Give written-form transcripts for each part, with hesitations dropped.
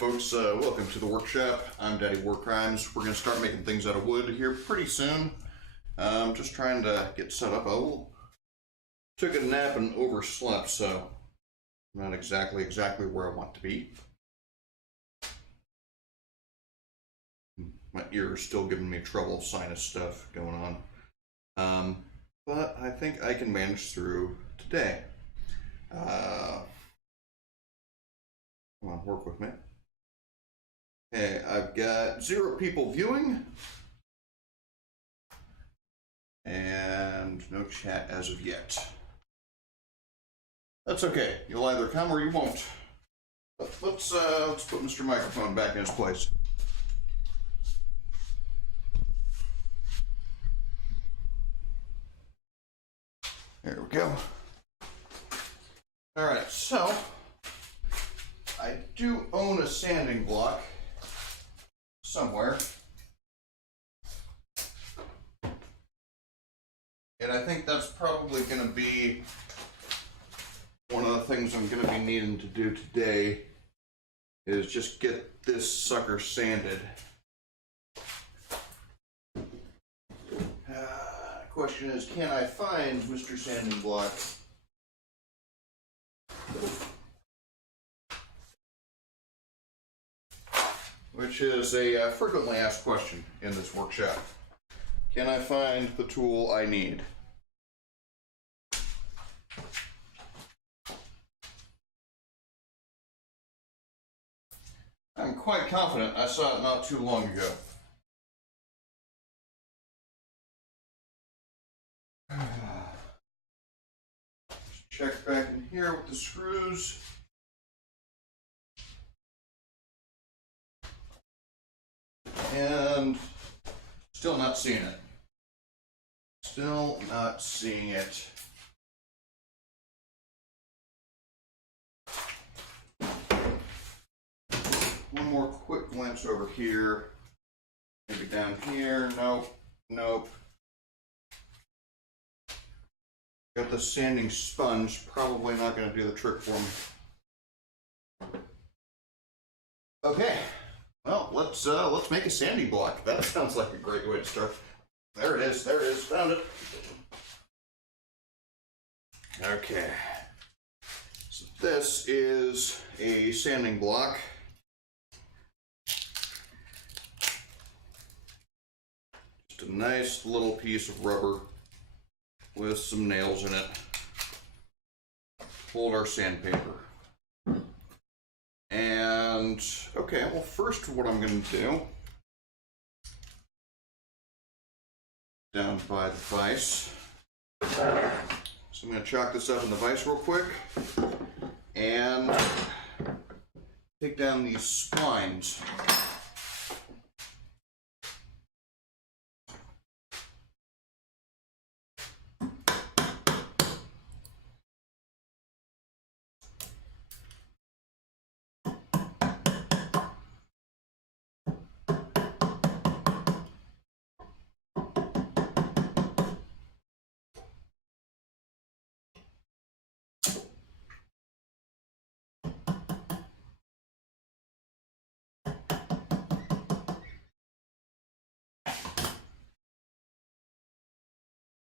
Alright folks, welcome to the workshop. I'm Daddy Warcrimes. We're going to start making things out of wood here pretty soon. Just trying to get set up. I took a nap and overslept, so I'm not exactly where I want to be. My ear's still giving me trouble, sinus stuff going on. But I think I can manage through today. Come on, work with me. Okay, I've got 0 people viewing and no chat as of yet. That's okay. You'll either come or you won't. But let's put Mr. Microphone back in his place. There we go. All right, so I do own a sanding block somewhere. And I think that's probably going to be one of the things I'm going to be needing to do today is just get this sucker sanded. Question is, can I find Mr. Sanding Block? Which is a frequently asked question in this workshop. Can I find the tool I need? I'm quite confident I saw it not too long ago. Check back in here with the screws. And still not seeing it. Still not seeing it. One more quick glance over here. Maybe down here. Nope. Nope. Got the sanding sponge. Probably not going to do the trick for me. Okay. Well, let's make a sanding block. That sounds like a great way to start. There it is. There it is. Found it. Okay. So this is a sanding block. Just a nice little piece of rubber with some nails in it. Hold our sandpaper. And, okay, well first what I'm going to do, down by the vise, so I'm going to chalk this up in the vise real quick, and take down these splines.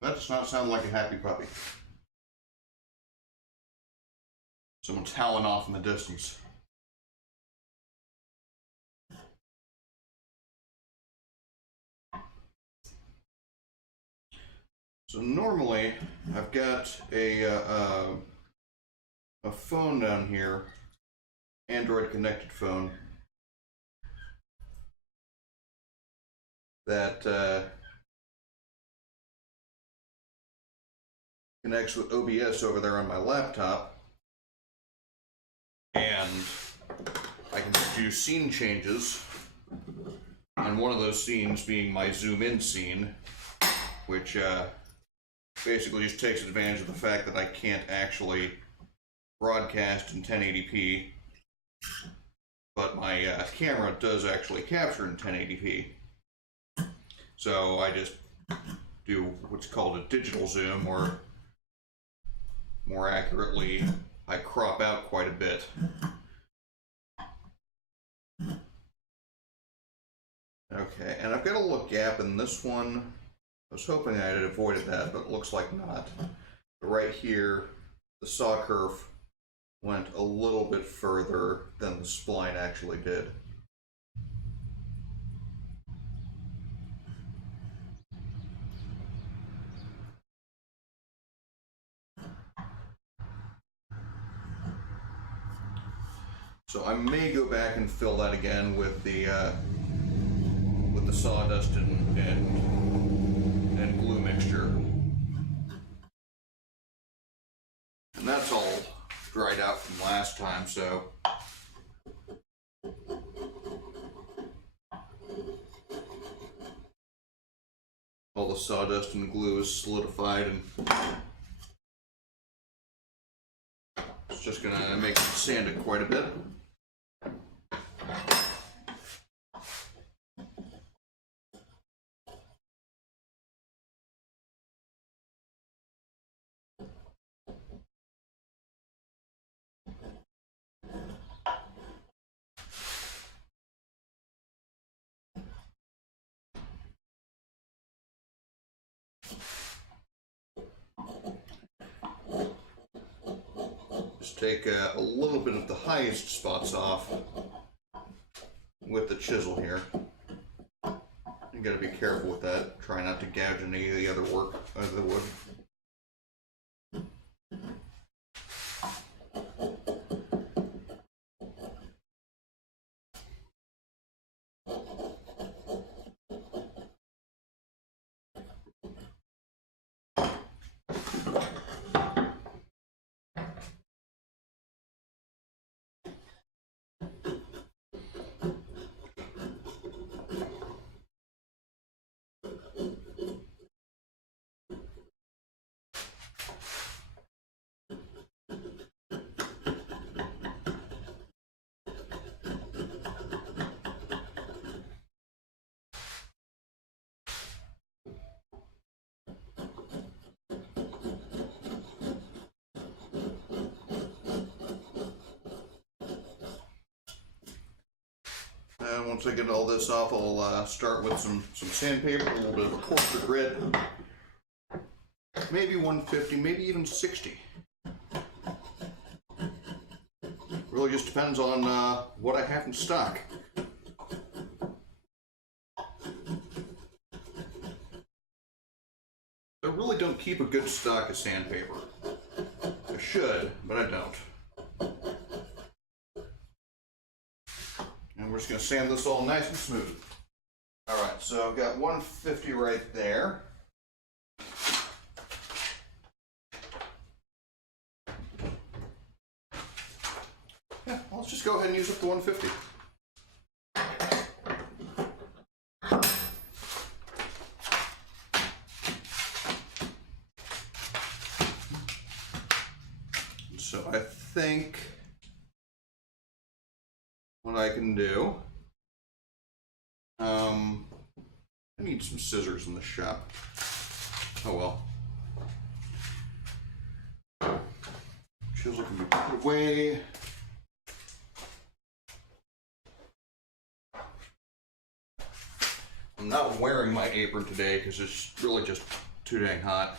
That does not sound like a happy puppy. Someone's howling off in the distance. So normally I've got a phone down here, Android connected phone, that connects with OBS over there on my laptop, and I can do scene changes, and one of those scenes being my zoom in scene, which basically just takes advantage of the fact that I can't actually broadcast in 1080p, but my camera does actually capture in 1080p. So I just do what's called a digital zoom, or more accurately, I crop out quite a bit. Okay, and I've got a little gap in this one. I was hoping I had avoided that, but it looks like not. But right here, the saw kerf went a little bit further than the spline actually did. So I may go back and fill that again with the sawdust and glue mixture. And that's all dried out from last time, so all the sawdust and glue is solidified, and it's just gonna make it sand it quite a bit. Just take a little bit of the highest spots off with the chisel here. You gotta be careful with that. Try not to gouge any of the other work of the wood. Once I get all this off, I'll start with some sandpaper, a little bit of a coarser grit, maybe 150, maybe even 60. Really just depends on what I have in stock. I really don't keep a good stock of sandpaper. I should, but I don't. And we're just going to sand this all nice and smooth. Alright, so I've got 150 right there. Yeah, let's just go ahead and use up the 150. So I think what I can do, I need some scissors in the shop. Oh well. Chisel can be put away. I'm not wearing my apron today because it's really just too dang hot.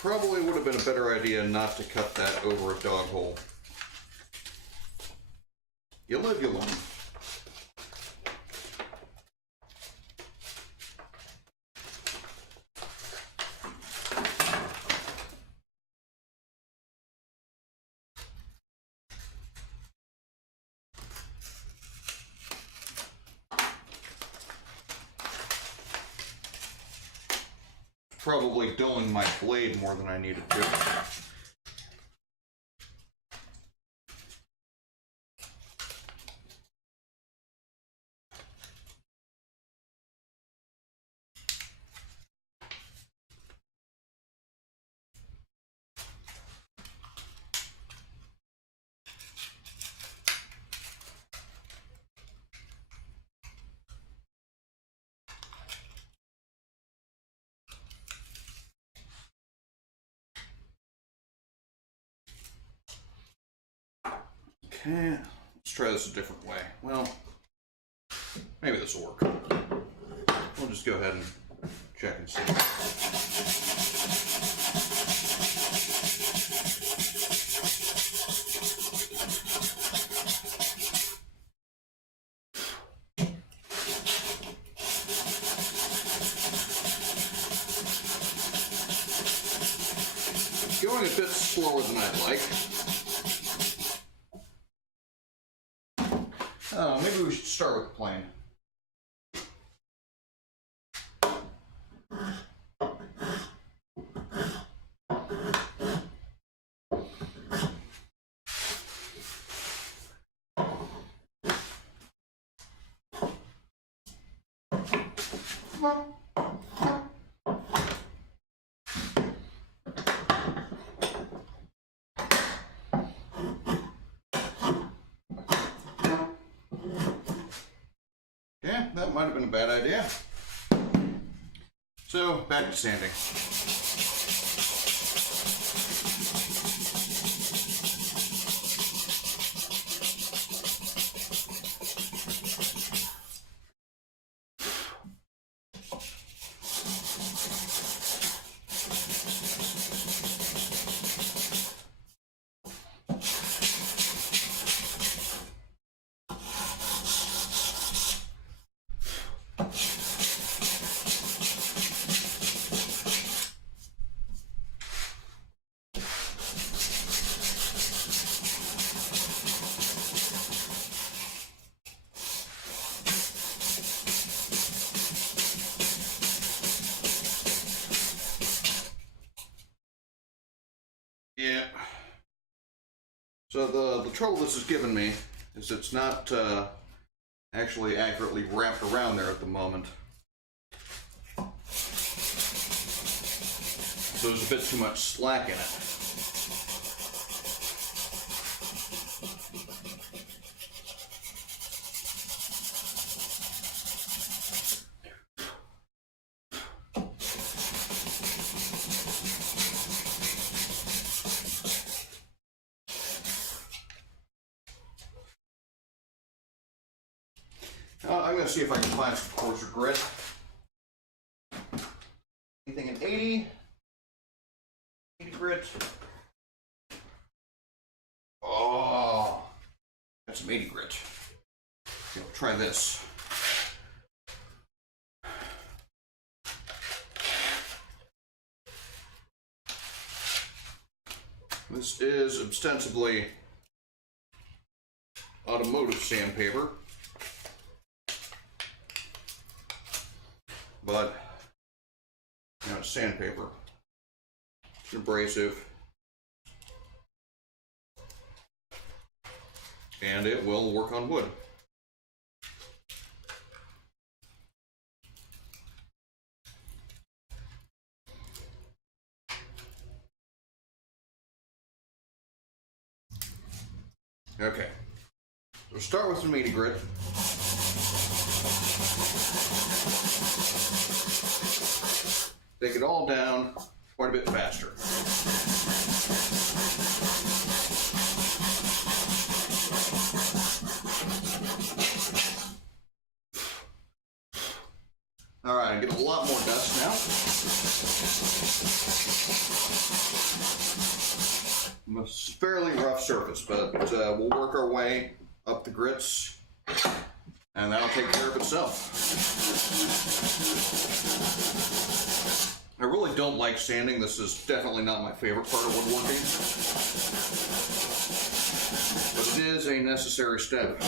Probably would have been a better idea not to cut that over a dog hole. You live, you learn. Probably dulling my blade more than I needed to. Okay, let's try this a different way. Well, maybe this will work. We'll just go ahead and check and see. Going a bit slower than I'd like. Maybe we should start with the plane. Yeah, that might have been a bad idea. So, back to sanding. Yeah. So the trouble this has given me is it's not actually accurately wrapped around there at the moment. So there's a bit too much slack in it. I'm going to see if I can find some coarser grit. Anything in 80? 80 grit. Oh, that's some 80 grit. Okay, we'll try this. This is ostensibly automotive sandpaper. But, you know, it's sandpaper. It's abrasive. And it will work on wood. Okay. So start with some 80 grit. Take it all down quite a bit faster. All right, I get a lot more dust now. A fairly rough surface, but we'll work our way up the grits, and that'll take care of itself. I really don't like sanding. This is definitely not my favorite part of woodworking, but it is a necessary step.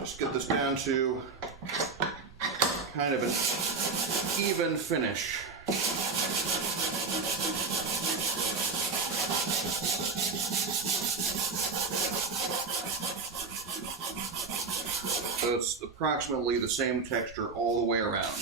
Just get this down to kind of an even finish. So it's approximately the same texture all the way around.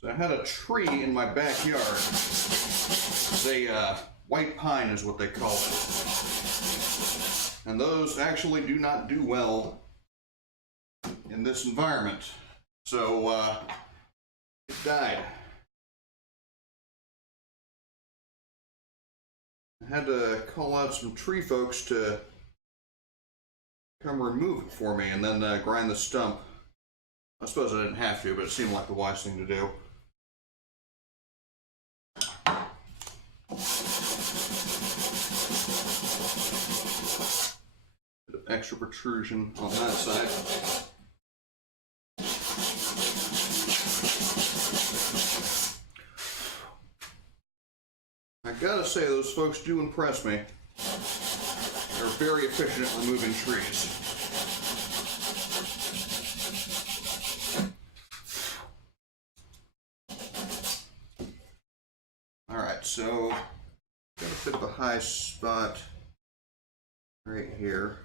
So I had a tree in my backyard. It's a white pine is what they call it. And those actually do not do well in this environment. So it died. I had to call out some tree folks to come remove it for me and then grind the stump. I suppose I didn't have to, but it seemed like the wise thing to do. Bit of extra protrusion on that side. I gotta say, those folks do impress me. They're very efficient at removing trees. Alright, so got a bit of a high spot right here.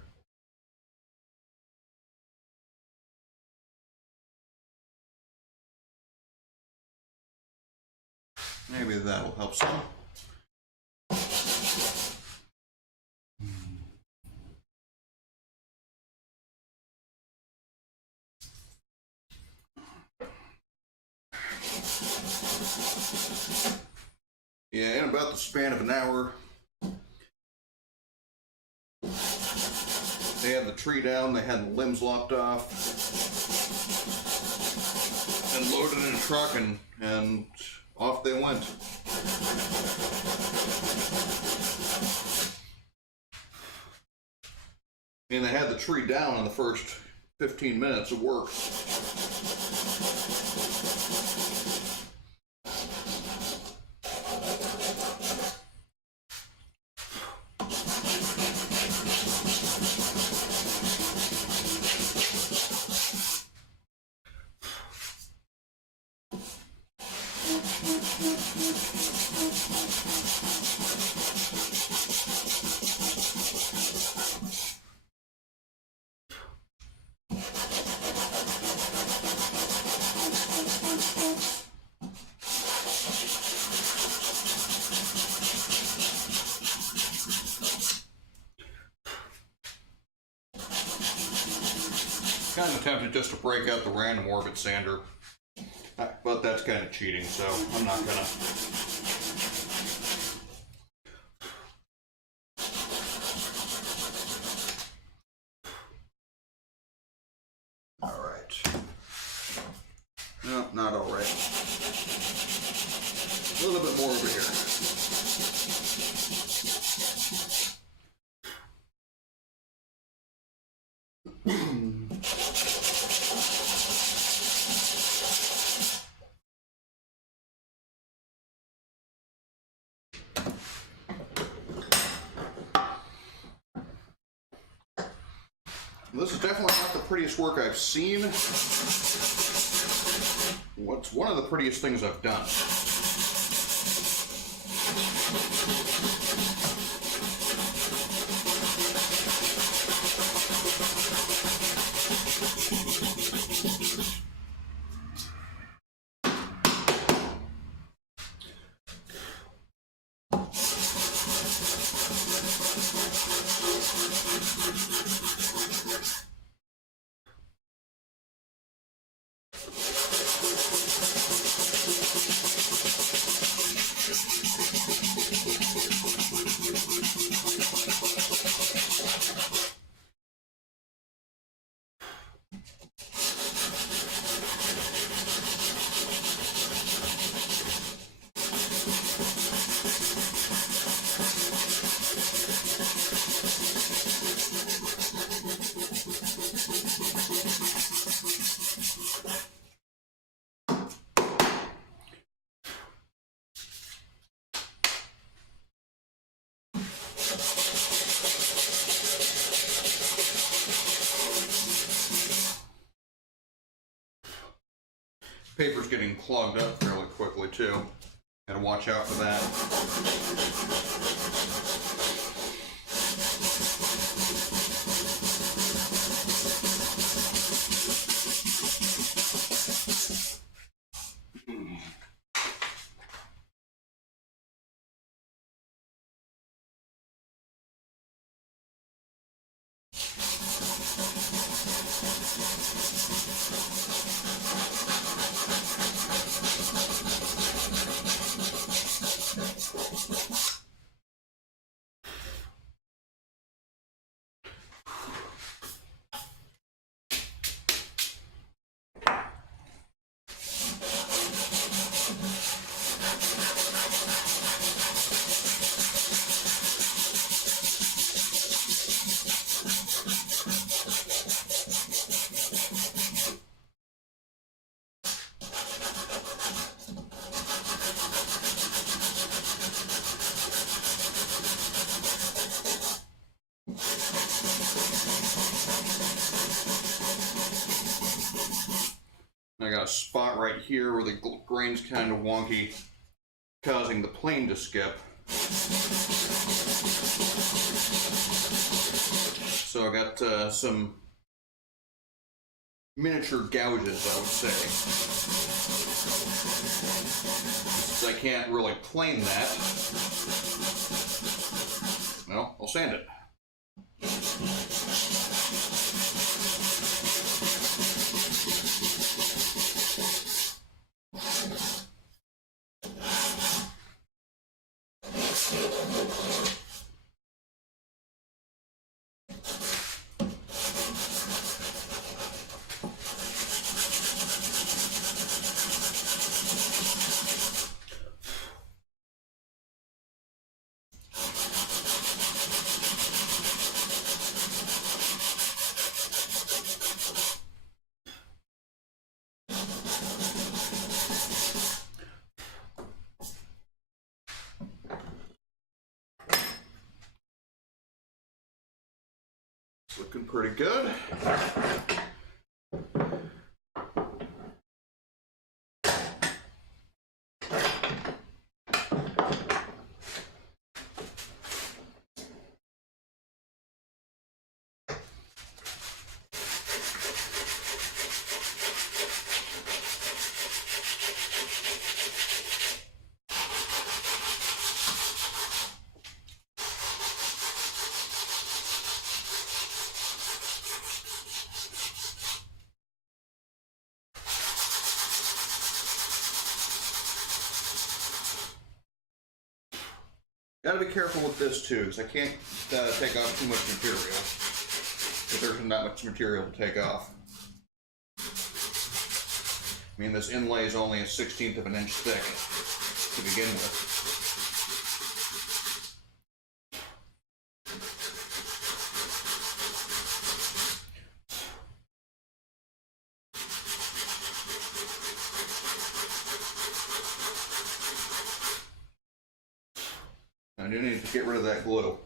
Maybe that'll help some. Yeah, in about the span of an hour, they had the tree down, they had the limbs lopped off, and loaded in a truck, and off they went. And they had the tree down in the first 15 minutes of work. Kind of tempted just to break out the random orbit sander, but that's kind of cheating, so I'm not gonna. All right. No, not all right. A little bit more over here. This is definitely not the prettiest work I've seen. What's one of the prettiest things I've done? Paper's getting clogged up fairly quickly too. Gotta watch out for that. I got a spot right here where the grain's kind of wonky, causing the plane to skip. So I got some miniature gouges, I would say. Since I can't really plane that, well, I'll sand it. Looking pretty good. Gotta be careful with this too, because I can't take off too much material. If there's not much material to take off. I mean, this inlay is only 1/16 of an inch thick to begin with. I do need to get rid of that glue.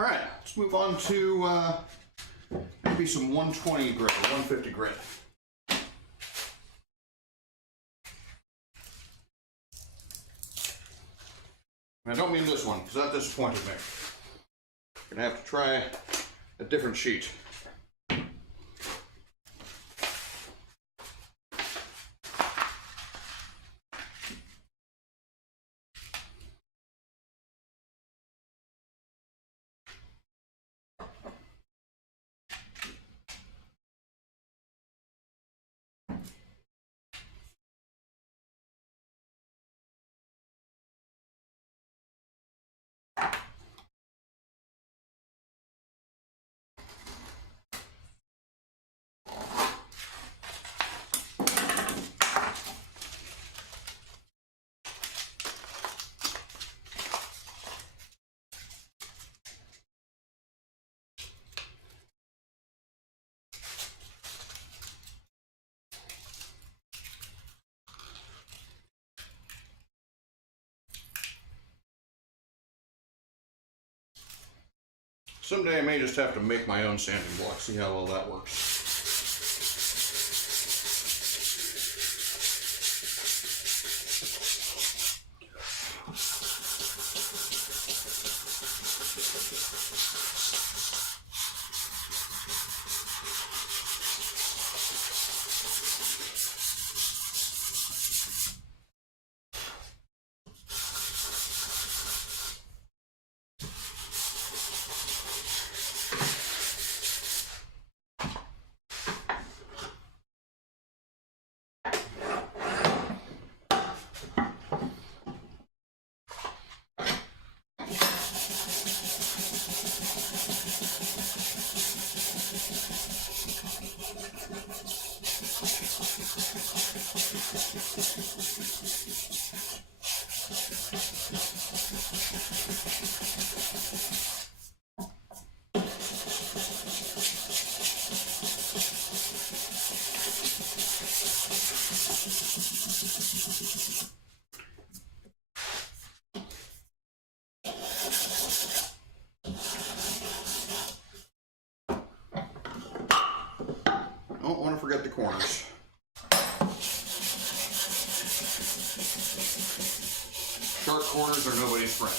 All right, let's move on to maybe some 120 grit or 150 grit. I don't mean this one, because that disappointed me. I'm gonna have to try a different sheet. Someday I may just have to make my own sanding block, see how well that works. Don't want to forget the corners. Sharp corners are nobody's friend.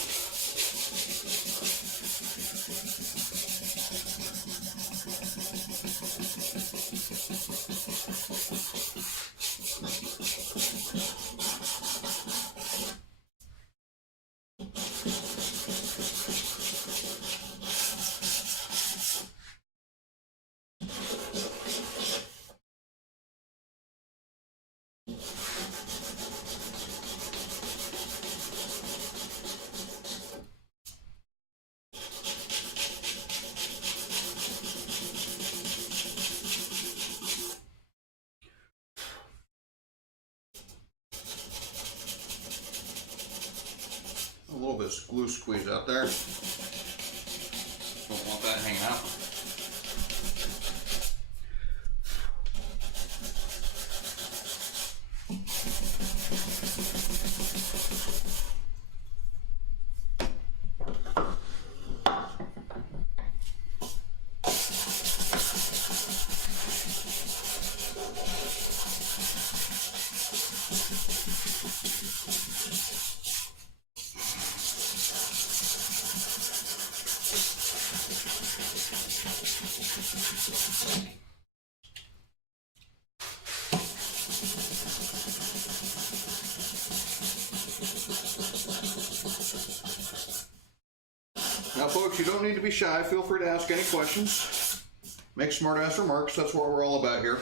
A little bit of glue squeeze out there. Don't want that hanging out. Now folks, you don't need to be shy. Feel free to ask any questions. Make smart-ass remarks. That's what we're all about here.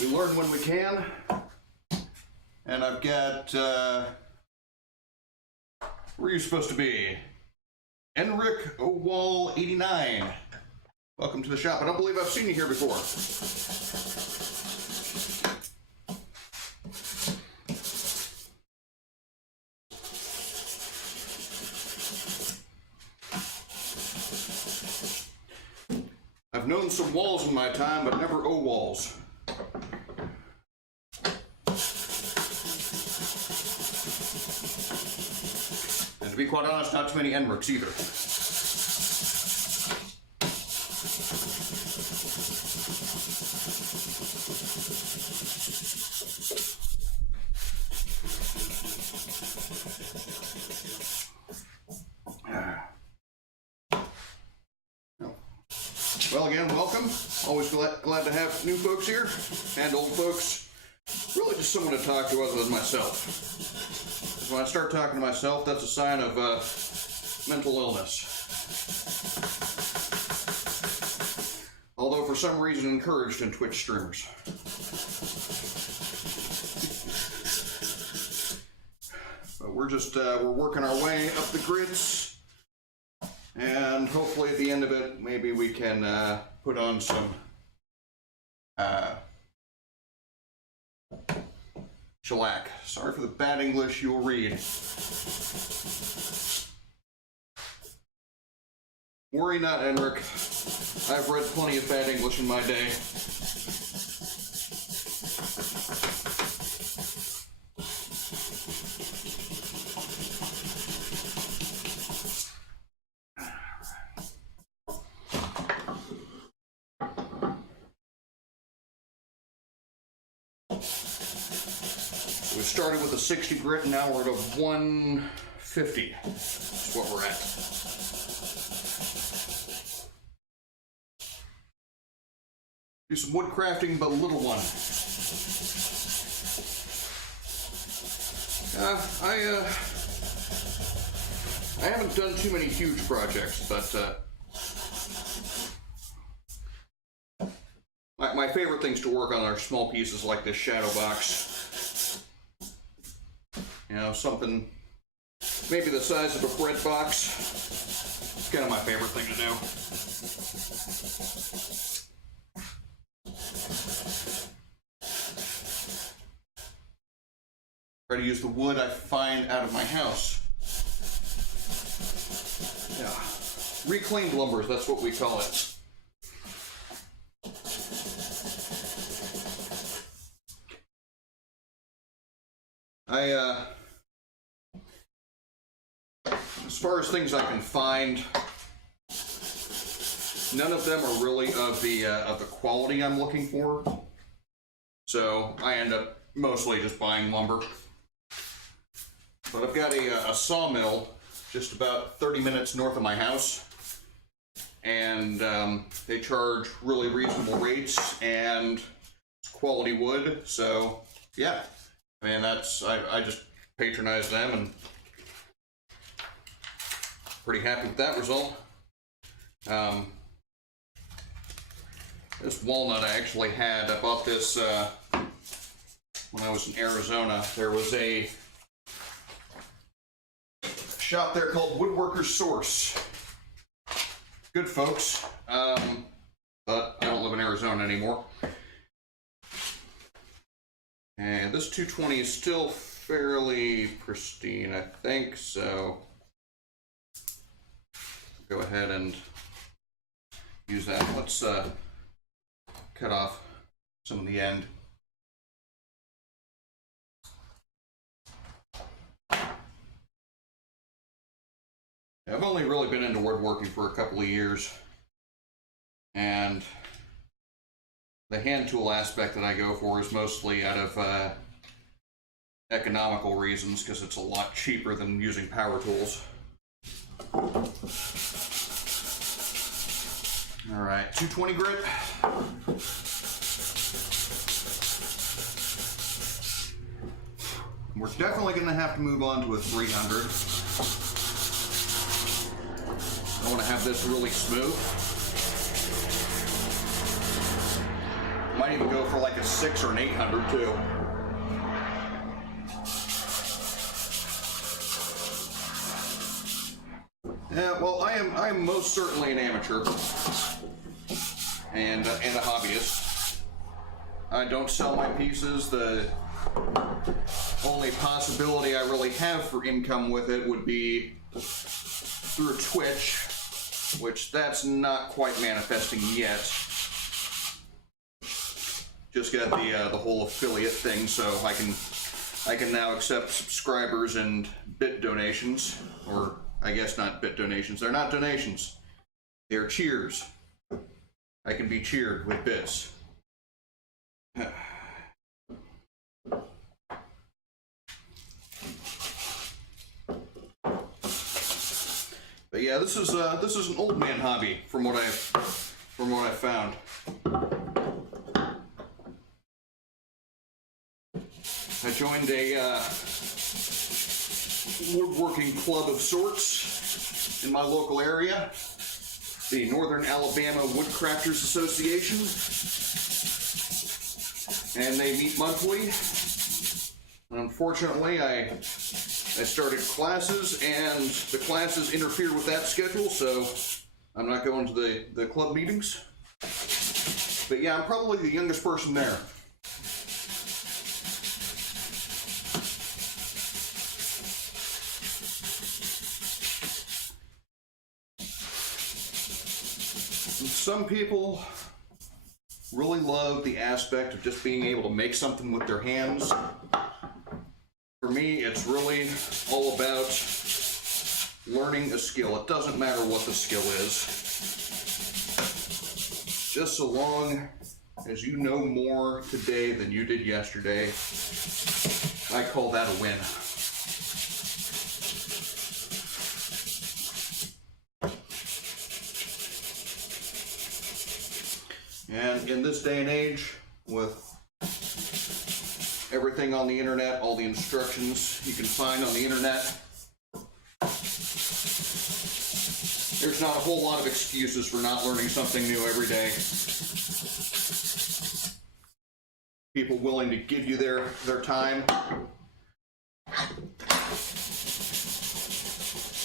We learn when we can. And I've got, where are you supposed to be? Enric Owal 89. Welcome to the shop. I don't believe I've seen you here before. I've known some walls in my time, but never O-walls. to be quite honest, not too many Enrics either. Well, again, welcome. Always glad to have new folks here, and old folks. Really just someone to talk to other than myself. Because when I start talking to myself, that's a sign of mental illness. Although for some reason encouraged in Twitch streamers. But we're just, we're working our way up the grits. And hopefully at the end of it, maybe we can put on some shellac. Sorry for the bad English you'll read. Worry not, Enric. I've read plenty of bad English in my day. We started with a 60 grit, and now we're at a 150. That's what we're at. Do some wood crafting, but a little one. I haven't done too many huge projects, but my favorite things to work on are small pieces like this shadow box. You know, something maybe the size of a bread box. It's kind of my favorite thing to do. Try to use the wood I find out of my house. Yeah, reclaimed lumber, that's what we call it. As far as things I can find, none of them are really of the quality I'm looking for. So I end up mostly just buying lumber. But I've got a sawmill just about 30 minutes north of my house, and they charge really reasonable rates and quality wood. So yeah, I mean I just patronize them and pretty happy with that result. This walnut I actually had, I bought this when I was in Arizona. There was a shop there called Woodworker's Source. Good folks, but I don't live in Arizona anymore. And this 220 is still fairly pristine, I think, so go ahead and use that. Let's cut off some of the end. I've only really been into woodworking for a couple of years, and the hand tool aspect that I go for is mostly out of economical reasons, because it's a lot cheaper than using power tools. All right, 220 grit. We're definitely going to have to move on to a 300. I want to have this really smooth. Might even go for like a 6 or an 800 too. Yeah, well, I am most certainly an amateur and a hobbyist. I don't sell my pieces. The only possibility I really have for income with it would be through Twitch, which that's not quite manifesting yet. Just got the whole affiliate thing, so I can I can now accept subscribers and bit donations, or I guess not bit donations. They're not donations. They're cheers. I can be cheered with bits. But yeah, this is an old man hobby from what I've found. I joined a woodworking club of sorts in my local area, the Northern Alabama Woodcrafters Association, and they meet monthly. Unfortunately, I started classes, and the classes interfered with that schedule, so I'm not going to the club meetings. But yeah, I'm probably the youngest person there. Some people really love the aspect of just being able to make something with their hands. For me, it's really all about learning a skill. It doesn't matter what the skill is. Just so long as you know more today than you did yesterday, I call that a win. And in this day and age, with everything on the internet, all the instructions you can find on the internet, there's not a whole lot of excuses for not learning something new every day. People willing to give you their time.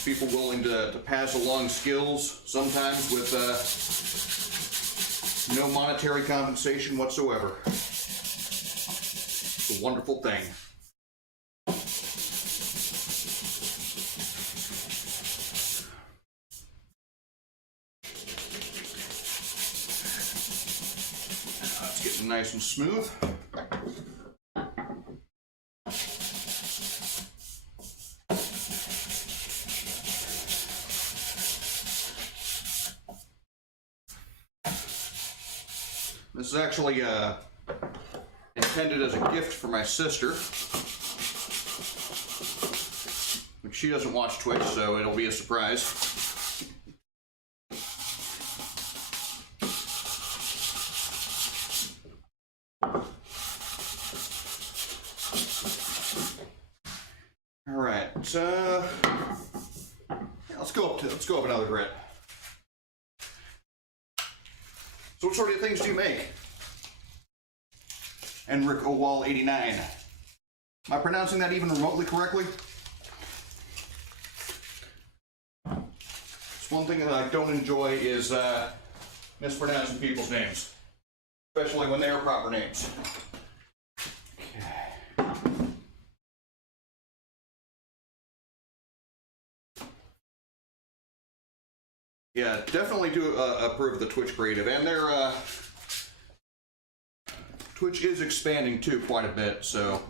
People willing to pass along skills, sometimes with no monetary compensation whatsoever. It's a wonderful thing. Now it's getting nice and smooth. This is actually intended as a gift for my sister. But she doesn't watch Twitch, so it'll be a surprise. All right, yeah, let's go up another grit. So what sort of things do you make? Enric Owal 89. Am I pronouncing that even remotely correctly? It's one thing that I don't enjoy is mispronouncing people's names, especially when they are proper names. Okay. Yeah, definitely do approve the Twitch creative, and their Twitch is expanding too quite a bit, so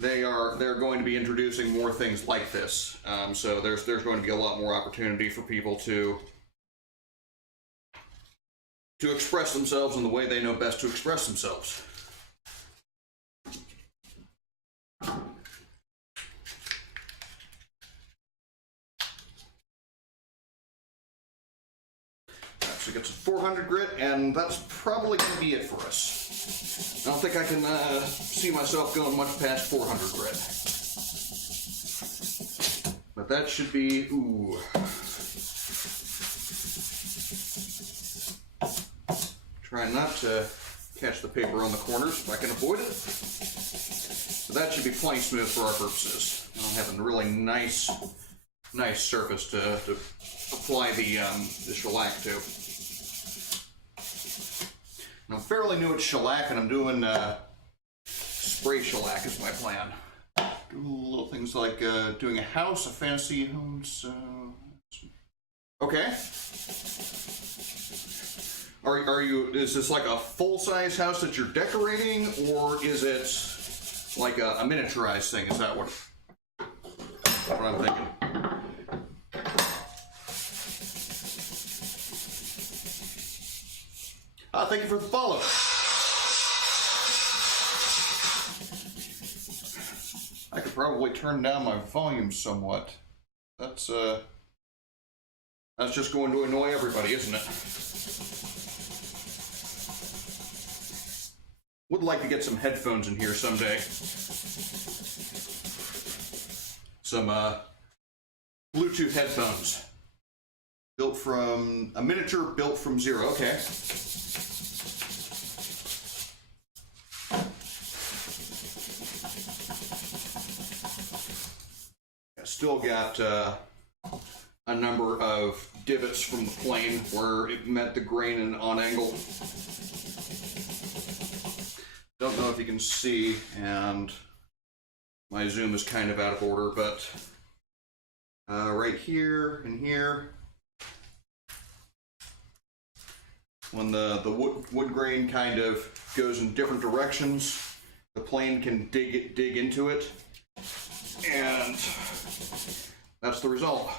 they're going to be introducing more things like this. So there's going to be a lot more opportunity for people to express themselves in the way they know best to express themselves. So it gets a 400 grit, and that's probably going to be it for us. I don't think I can see myself going much past 400 grit. But that should be, ooh. Try not to catch the paper on the corners if I can avoid it. So that should be plenty smooth for our purposes. And I'm having a really nice surface to apply the shellac to. And I'm fairly new at shellac, and I'm doing spray shellac is my plan. Do little things like doing a house, a fantasy home. So okay. Is this like a full-size house that you're decorating, or is it like a miniaturized thing? Is that what I'm thinking? Thank you for the follow. I could probably turn down my volume somewhat. That's just going to annoy everybody, isn't it? Would like to get some headphones in here someday. Some Bluetooth headphones. Built from a miniature built from zero. Okay. Still got a number of divots from the plane where it met the grain and on angle. Don't know if you can see, and my zoom is kind of out of order, but right here and here, when the wood grain kind of goes in different directions, the plane can dig into it, and that's the result.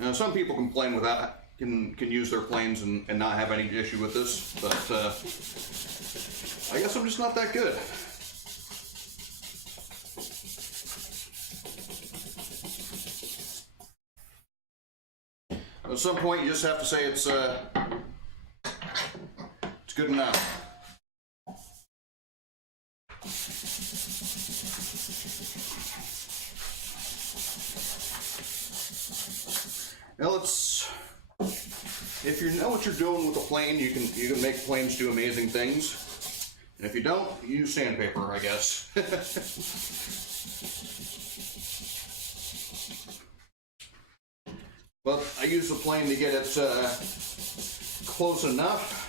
Now, some people complain with that, can use their planes and not have any issue with this, but I guess I'm just not that good. At some point, you just have to say it's good enough. Now if you know what you're doing with a plane, you can make planes do amazing things. And if you don't, use sandpaper, I guess. But I use the plane to get it close enough,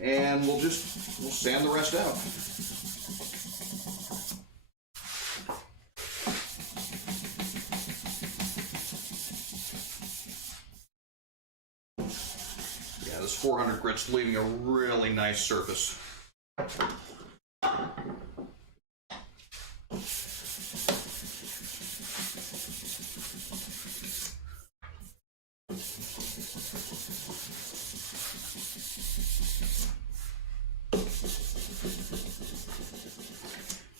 and we'll sand the rest out. Yeah, this 400 grit's leaving a really nice surface.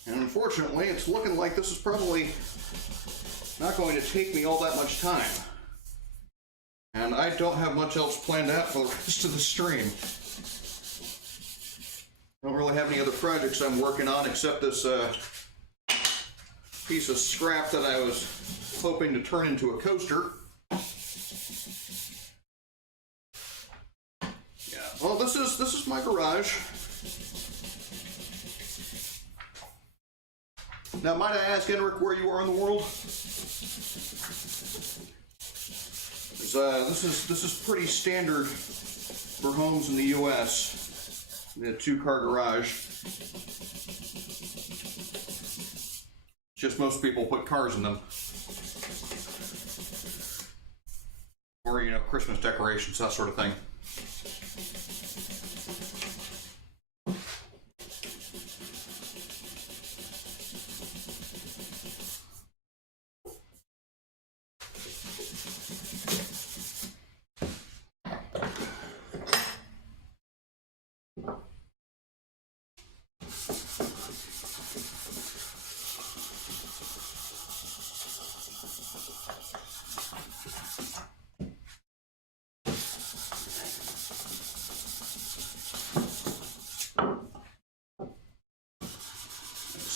Unfortunately, it's looking like this is probably not going to take me all that much time. And I don't have much else planned out for the rest of the stream. I don't really have any other projects I'm working on except this piece of scrap that I was hoping to turn into a coaster. Yeah, well, this is my garage. Now, might I ask, Henrik, where you are in the world? This is pretty standard for homes in the U.S. The two-car garage. Just most people put cars in them, or Christmas decorations, that sort of thing.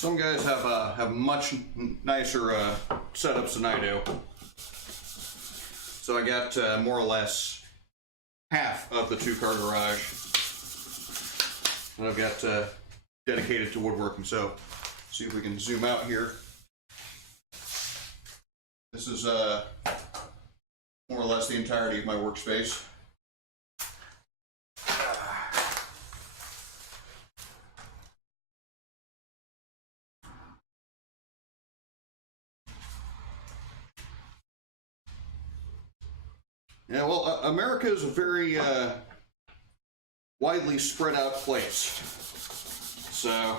Some guys have much nicer setups than I do. So I got more or less half of the two-car garage that I've got dedicated to woodworking. So see if we can zoom out here. This is more or less the entirety of my workspace. Yeah, well, America is a very widely spread out place. So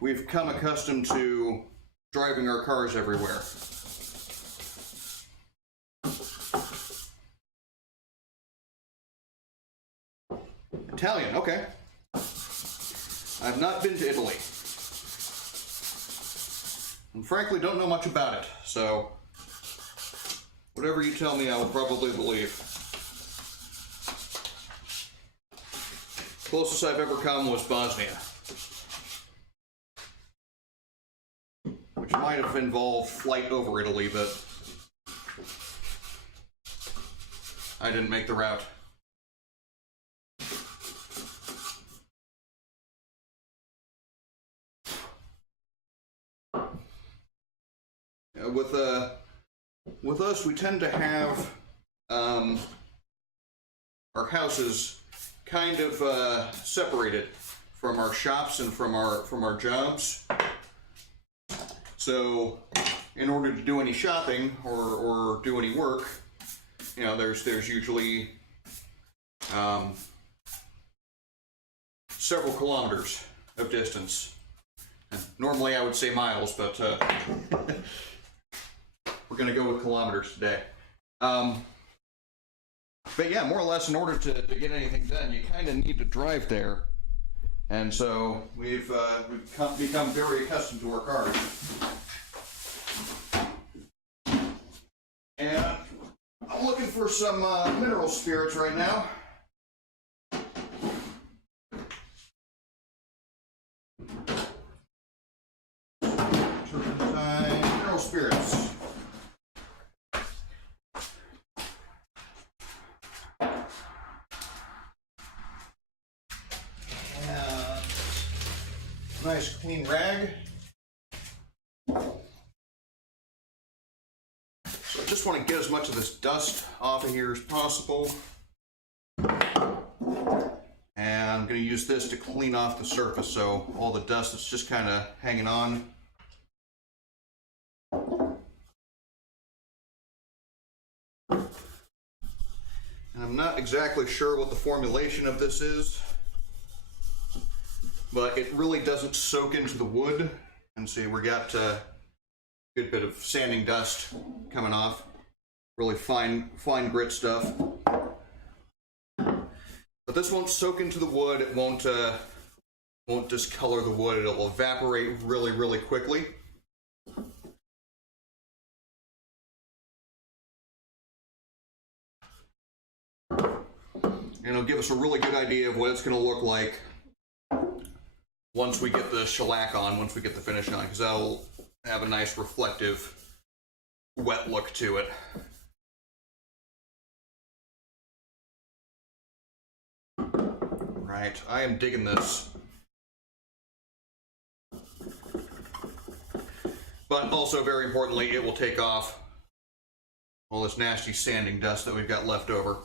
we've come accustomed to driving our cars everywhere. Italian, okay. I've not been to Italy. And frankly, don't know much about it, so whatever you tell me, I will probably believe. Closest I've ever come was Bosnia, which might have involved flight over Italy, but I didn't make the route. With us, we tend to have our houses kind of separated from our shops and from our jobs. So, in order to do any shopping or do any work, you know, there's usually several kilometers of distance. And normally I would say miles, but we're going to go with kilometers today. But yeah, more or less, in order to get anything done, you kind of need to drive there. And so we've become very accustomed to our cars. And I'm looking for some mineral spirits right now. Turpentine, mineral spirits. Nice clean rag. So I just want to get as much of this dust off of here as possible. And I'm going to use this to clean off the surface, so all the dust that's just kind of hanging on. And I'm not exactly sure what the formulation of this is, but it really doesn't soak into the wood. And see, we got a good bit of sanding dust coming off. Really fine grit stuff. But this won't soak into the wood. It won't discolor the wood. It'll evaporate really, really quickly. And it'll give us a really good idea of what it's going to look like once we get the shellac on, once we get the finish on, because that'll have a nice reflective, wet look to it. Right, I am digging this. But also, very importantly, it will take off all this nasty sanding dust that we've got left over.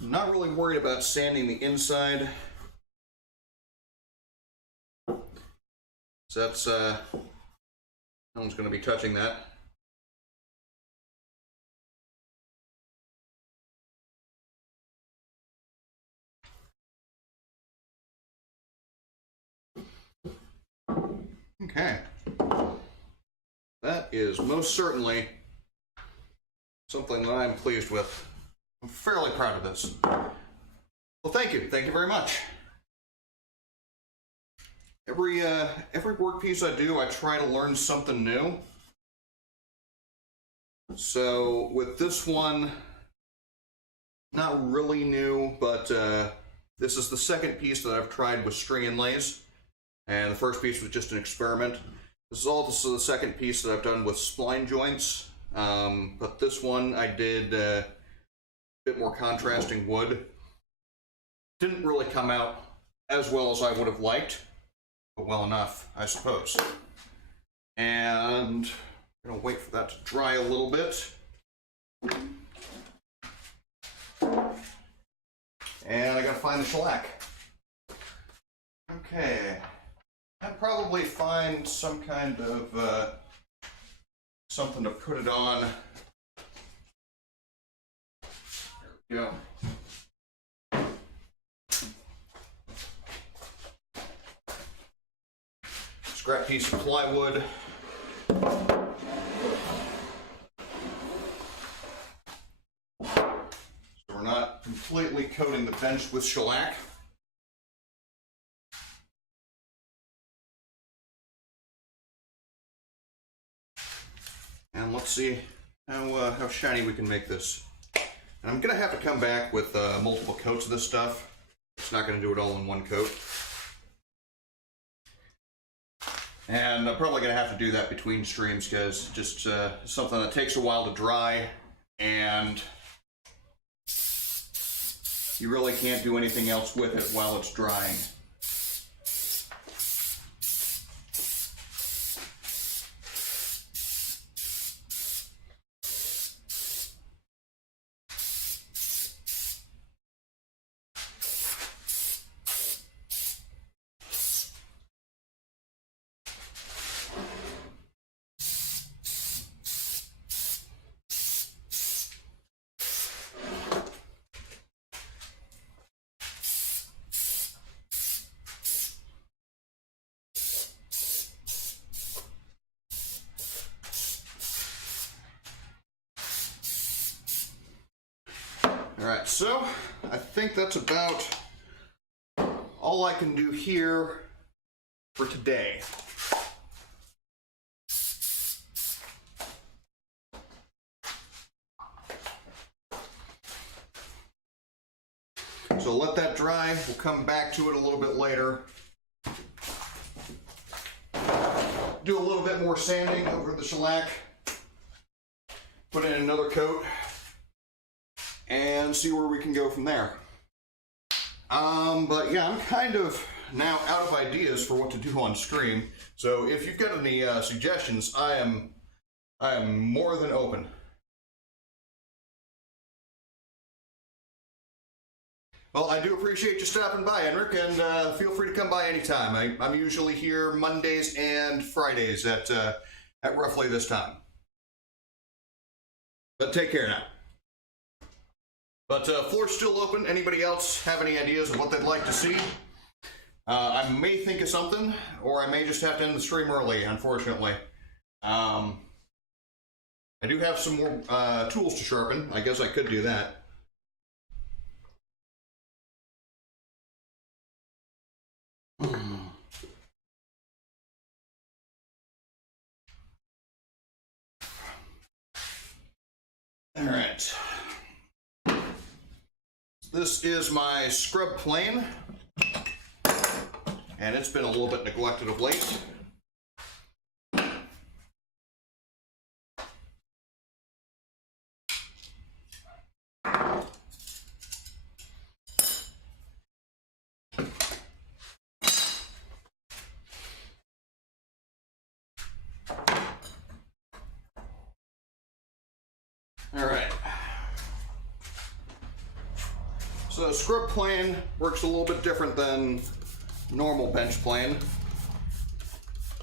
I'm not really worried about sanding the inside. So that's, no one's going to be touching that. Okay. That is most certainly something that I'm pleased with. I'm fairly proud of this. Well, thank you. Thank you very much. Every work piece I do, I try to learn something new. So with this one, not really new, but this is the second piece that I've tried with string inlays. And the first piece was just an experiment. This is also the second piece that I've done with spline joints. But this one I did a bit more contrasting wood. Didn't really come out as well as I would have liked. but well enough, I suppose. And I'm gonna wait for that to dry a little bit. And I gotta find the shellac. Okay. I'd probably find some kind of something to put it on. There we go. Scrap piece of plywood. So we're not completely coating the bench with shellac. And let's see how shiny we can make this. And I'm gonna have to come back with multiple coats of this stuff. It's not gonna do it all in one coat. And I'm probably gonna have to do that between streams because just something that takes a while to dry, and you really can't do anything else with it while it's drying. Alright, so I think that's about all I can do here for today. So let that dry. We'll come back to it a little bit later. Do a little bit more sanding over the shellac. Put in another coat. And see where we can go from there. But yeah, I'm kind of now out of ideas for what to do on stream. So if you've got any suggestions, I am more than open. Well, I do appreciate you stopping by, Henrik, and feel free to come by anytime. I'm usually here Mondays and Fridays at roughly this time. But take care now. But floor's still open. Anybody else have any ideas of what they'd like to see? I may think of something, or I may just have to end the stream early, unfortunately. I do have some more tools to sharpen. I guess I could do that. All right. This is my scrub plane, and it's been a little bit neglected of late. All right. So scrub plane works a little bit different than normal bench plane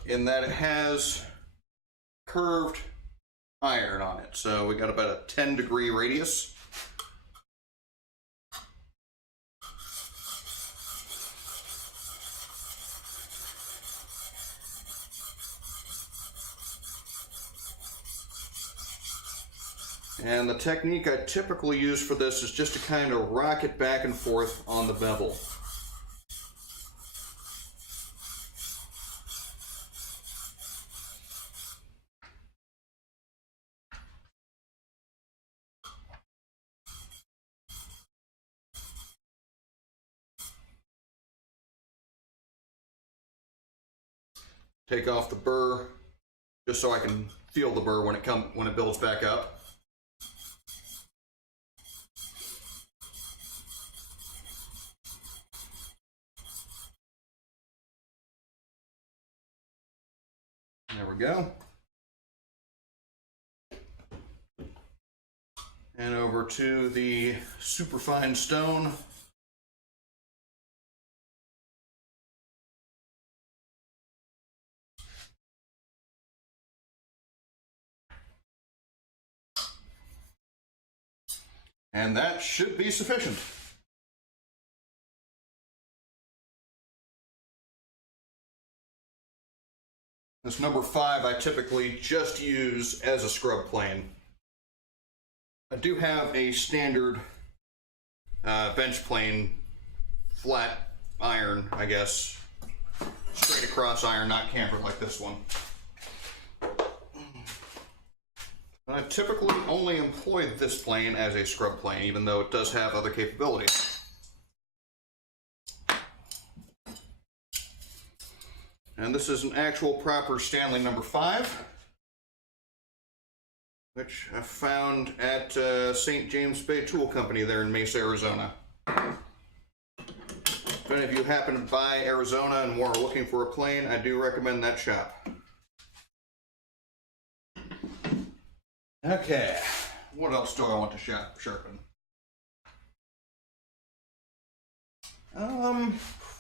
in that it has curved iron on it. So we got about a 10-degree radius. And the technique I typically use for this is just to kind of rock it back and forth on the bevel. Take off the burr just so I can feel the burr when it builds back up. we go. And over to the superfine stone. And that should be sufficient. This number 5 I typically just use as a scrub plane. I do have a standard bench plane, flat iron, I guess. Straight across iron, not cambered like this one. I typically only employ this plane as a scrub plane, even though it does have other capabilities. And this is an actual proper Stanley number 5, which I found at St. James Bay Tool Company there in Mesa, Arizona. If any of you happen to buy Arizona and are looking for a plane, I do recommend that shop. Okay, what else do I want to sharpen?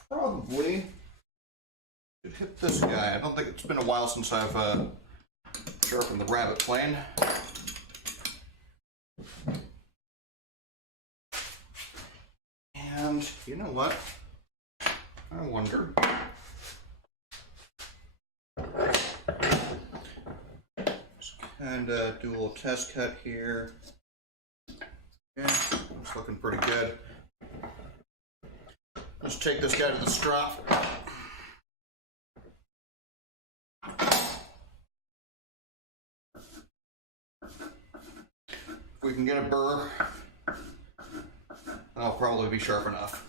Probably should hit this guy. I don't think it's been a while since I've sharpened the rabbet plane. And you know what? I wonder. And do a little test cut here. Yeah, it's looking pretty good. Let's take this guy to the strop. If we can get a burr, that'll probably be sharp enough.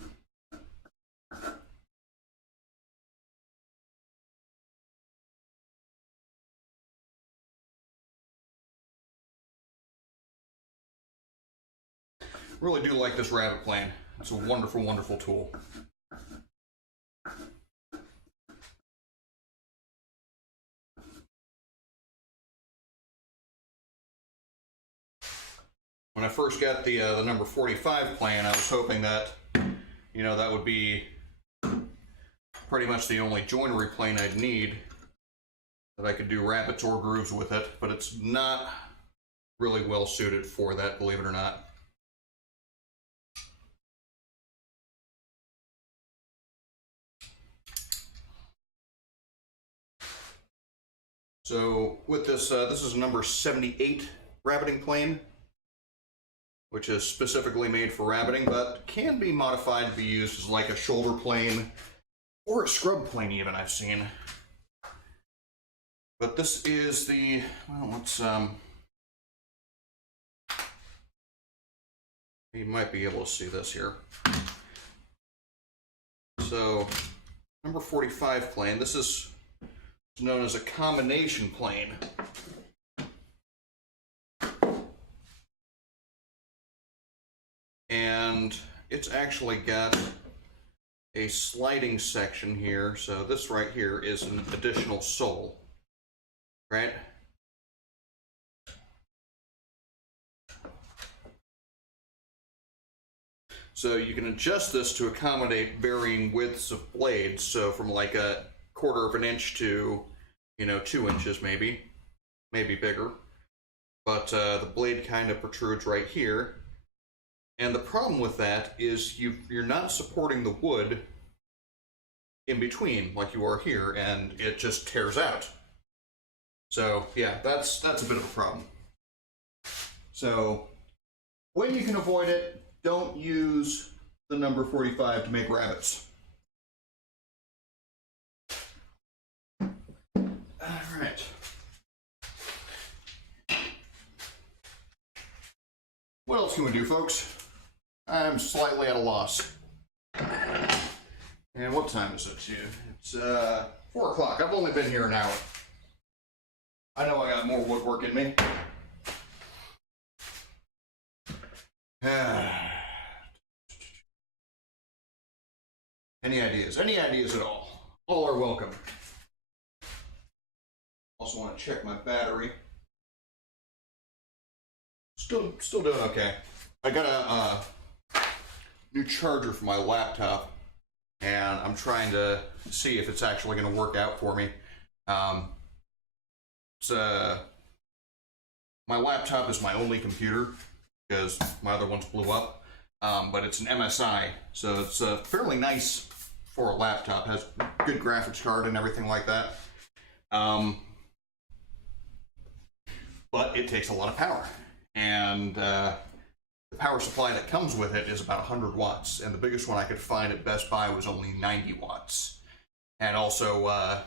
Really do like this rabbet plane. It's a wonderful, wonderful tool. When I first got the number 45 plane, I was hoping that, you know, that would be pretty much the only joinery plane I'd need, that I could do rabbets or grooves with it, but it's not really well suited for that, believe it or not. So with this, this is number 78 rabbeting plane, which is specifically made for rabbeting, but can be modified to be used as like a shoulder plane or a scrub plane even, I've seen. But this is the, well, let's, you might be able to see this here. So, number 45 plane, this is known as a combination plane. And it's actually got a sliding section here, so this right here is an additional sole, right? So you can adjust this to accommodate varying widths of blades, so from like a 1/4 of an inch to, you know, 2 inches maybe bigger. But the blade kind of protrudes right here. And the problem with that is you're not supporting the wood in between like you are here, and it just tears out. So yeah, that's a bit of a problem. So when you can avoid it, don't use the number 45 to make rabbets. All right. What else can we do, folks? I'm slightly at a loss. And what time is it? It's 4 o'clock. I've only been here an hour. I know I got more woodwork in me. Any ideas? Any ideas at all? All are welcome. I'll Also want to check my battery. Still doing okay. I got a new charger for my laptop, and I'm trying to see if it's actually going to work out for me. My laptop is my only computer because my other ones blew up, but it's an MSI, so it's fairly nice for a laptop. It has good graphics card and everything like that. But it takes a lot of power, and the power supply that comes with it is about 100 watts, and the biggest one I could find at Best Buy was only 90 watts, and also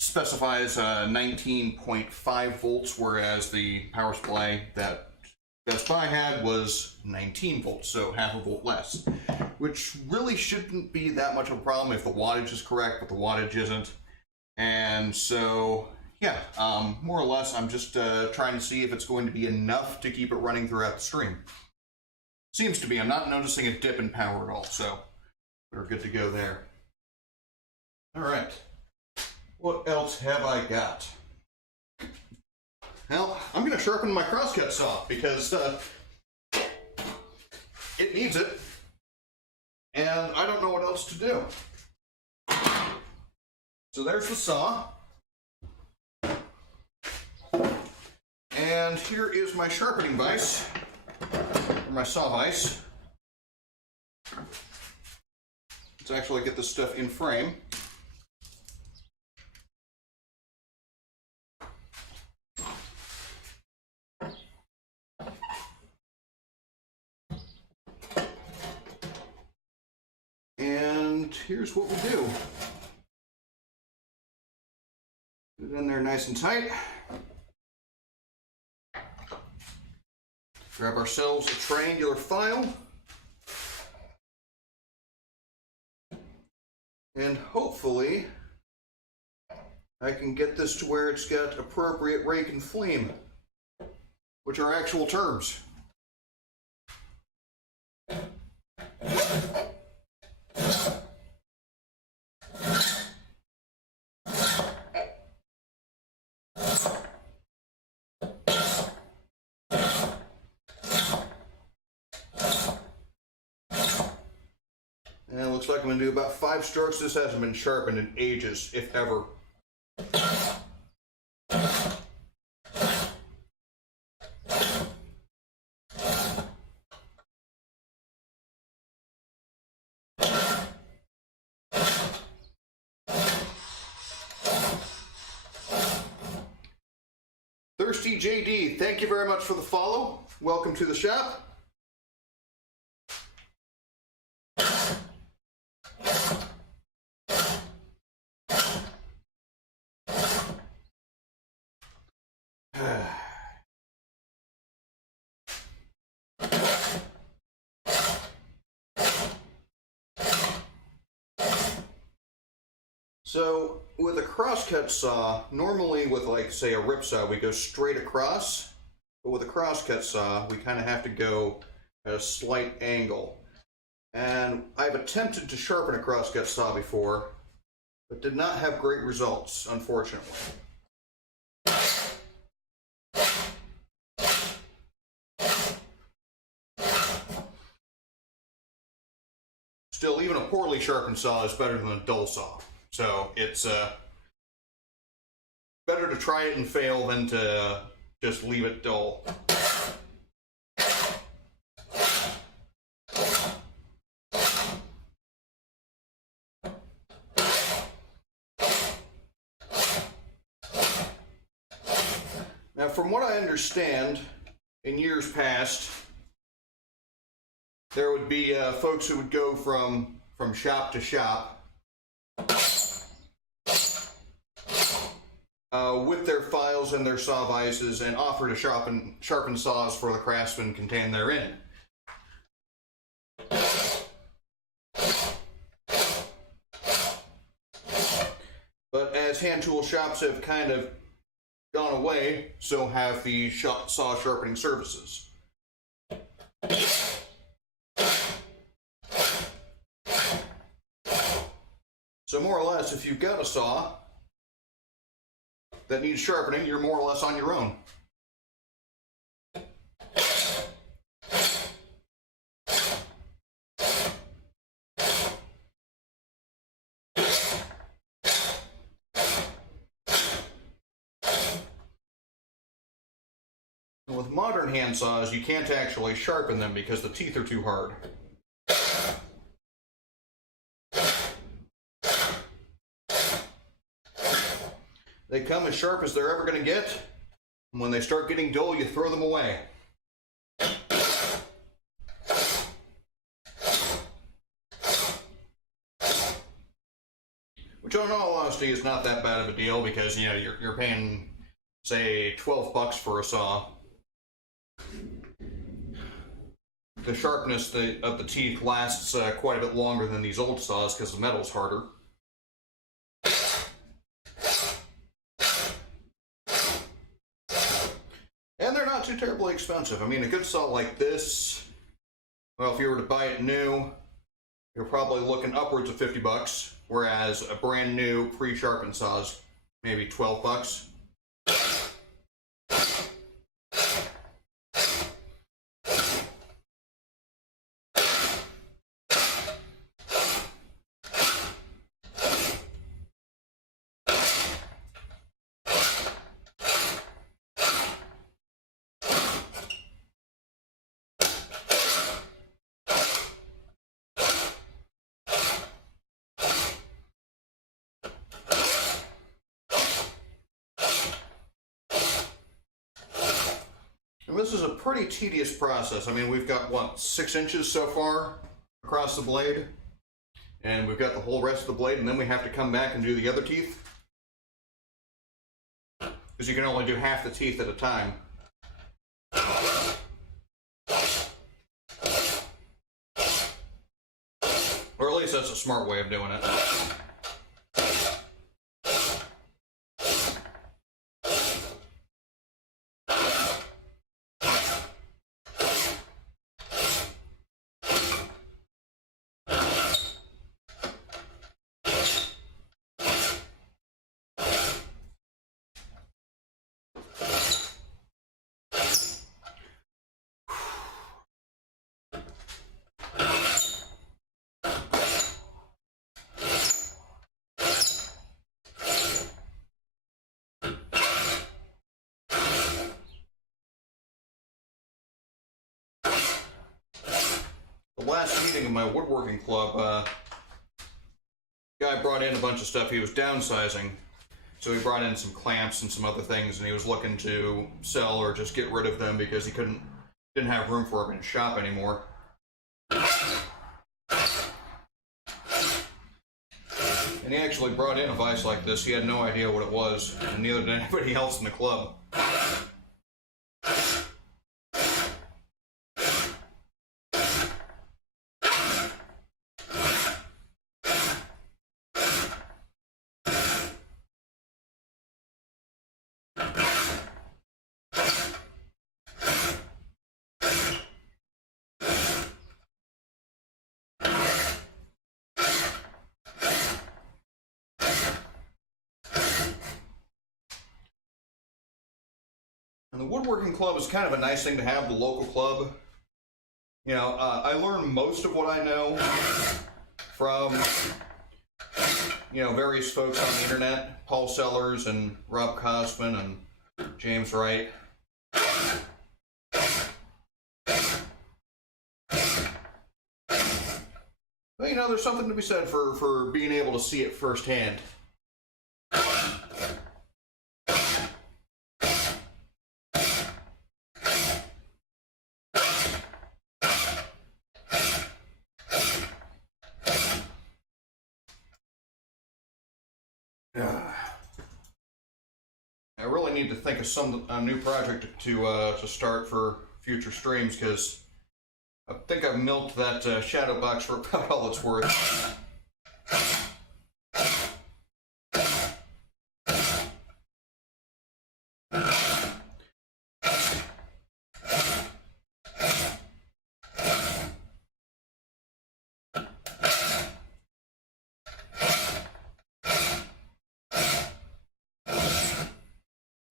specifies 19.5 volts, whereas the power supply that Best Buy had was 19 volts, so half a volt less, which really shouldn't be that much of a problem if the wattage is correct, but the wattage isn't. And so, yeah, more or less, I'm just trying to see if it's going to be enough to keep it running throughout the stream. Seems to be. I'm not noticing a dip in power at all, so we're good to go there. All right. What else have I got? Well, I'm going to sharpen my crosscut saw because it needs it, and I don't know what else to do. So there's the saw, and here is my sharpening vise, or my saw vise. Let's actually get this stuff in frame. And here's what we do. Put it in there nice and tight. Grab ourselves a triangular file. And hopefully I can get this to where it's got appropriate rake and flame, which are actual terms. And it looks like I'm going to do about 5 strokes. This hasn't been sharpened in ages, if ever. Thirsty JD, thank you very much for the follow. Welcome to the shop. So with a crosscut saw, normally with like say a rip saw, we go straight across, but with a crosscut saw, we kind of have to go at a slight angle. And I've attempted to sharpen a crosscut saw before, but did not have great results, unfortunately. Still, even a poorly sharpened saw is better than a dull saw. So it's better to try it and fail than to just leave it dull. Now, from what I understand, in years past, there would be folks who would go from shop to shop with their files and their saw vices and offer to sharpen saws for the craftsman contained therein. But as hand tool shops have kind of gone away, so have the saw sharpening services. So more or less, if you've got a saw that needs sharpening, you're more or less on your own. With modern hand saws, you can't actually sharpen them because the teeth are too hard. They come as sharp as they're ever going to get, and when they start getting dull, you throw them away. Which, in all honesty, is not that bad of a deal because, you know, you're paying, say, $12 for a saw. The sharpness of the teeth lasts quite a bit longer than these old saws because the metal's harder. And they're not too terribly expensive. I mean, a good saw like this, well, if you were to buy it new, you're probably looking upwards of $50, whereas a brand new pre-sharpened saw's maybe $12. And this is a pretty tedious process. I mean, we've got, what, 6 inches so far across the blade? And we've got the whole rest of the blade, and then we have to come back and do the other teeth. Because you can only do half the teeth at a time. Or at least that's a smart way of doing it. The last meeting of my woodworking club, guy brought in a bunch of stuff. He was downsizing, so he brought in some clamps and some other things, and he was looking to sell or just get rid of them because he didn't have room for them in his shop anymore. And he actually brought in a vise like this. He had no idea what it was, and neither did anybody else in the club. And the woodworking club is kind of a nice thing to have, the local club. You know, I learned most of what I know from, you know, various folks on the internet, Paul Sellers and Rob Cosman and James Wright. But, you know, there's something to be said for being able to see it firsthand. I really need to think of a new project to start for future streams, because I think I've milked that shadow box for about all it's worth.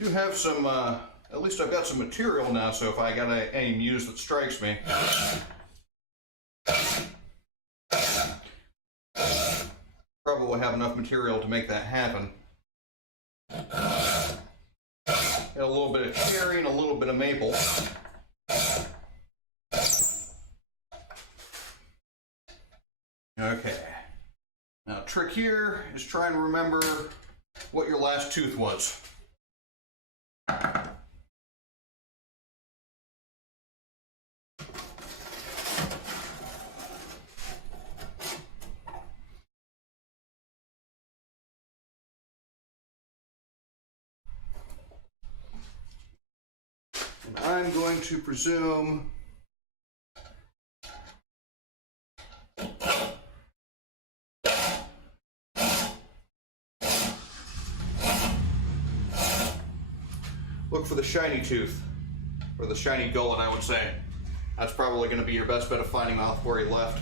do have some, at least I've got some material now, so if I got any muse that strikes me, probably will have enough material to make that happen. Got a little bit of cherry and a little bit of maple. Okay. Now, trick here is try and remember what your last tooth was. And I'm going to presume look for the shiny tooth, or the shiny gullet, I would say. That's probably going to be your best bet of finding out where he left.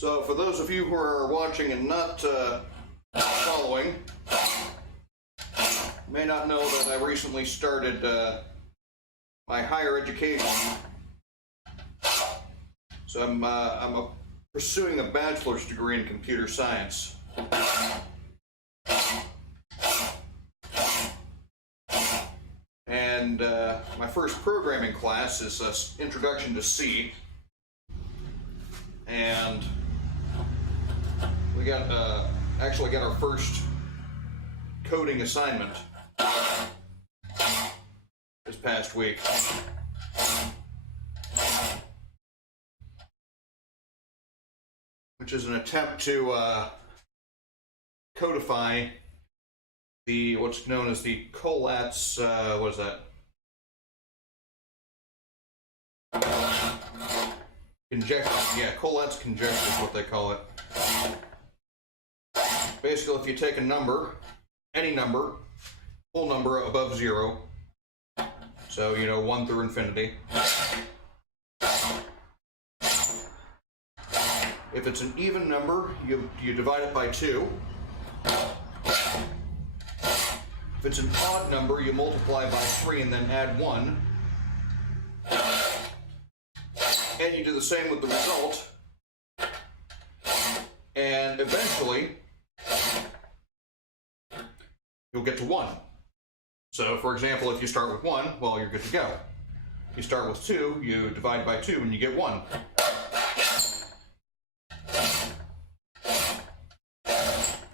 So for those of you who are watching and not following, may not know that I recently started my higher education. So I'm pursuing a bachelor's degree in computer science. And my first programming class is Introduction to C. And we actually got our first coding assignment this past week. Which is an attempt to codify what's known as the Collatz, what is that? Conjecture. Yeah, Collatz conjecture is what they call it. Basically, if you take a number, any number, full number above 0, so, 1 through infinity. If it's an even number, you divide it by 2. If it's an odd number, you multiply by 3 and then add 1. And you do the same with the result. And eventually, you'll get to 1. So, for example, if you start with 1, well, you're good to go. If you start with 2, you divide by 2 and you get 1.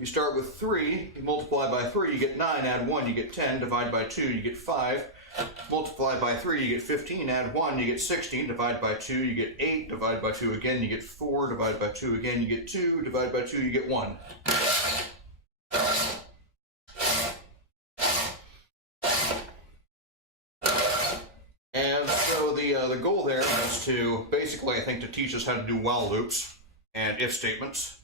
You start with 3, you multiply by 3, you get 9, add 1, you get 10, divide by 2, you get 5, multiply by 3, you get 15, add 1, you get 16, divide by 2, you get 8, divide by 2 again, you get 4, divide by 2 again, you get 2, divide by 2, you get 1. And so the goal there is to, basically, I think, to teach us how to do while loops and if statements.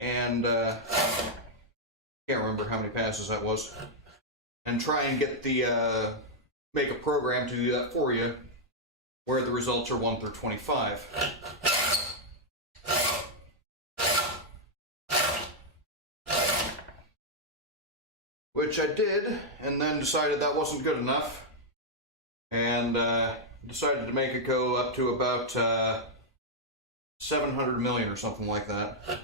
And can't remember how many passes that was. And try and get make a program to do that for you, where the results are 1 through 25. Which I did, and then decided that wasn't good enough, and decided to make it go up to about 700 million or something like that.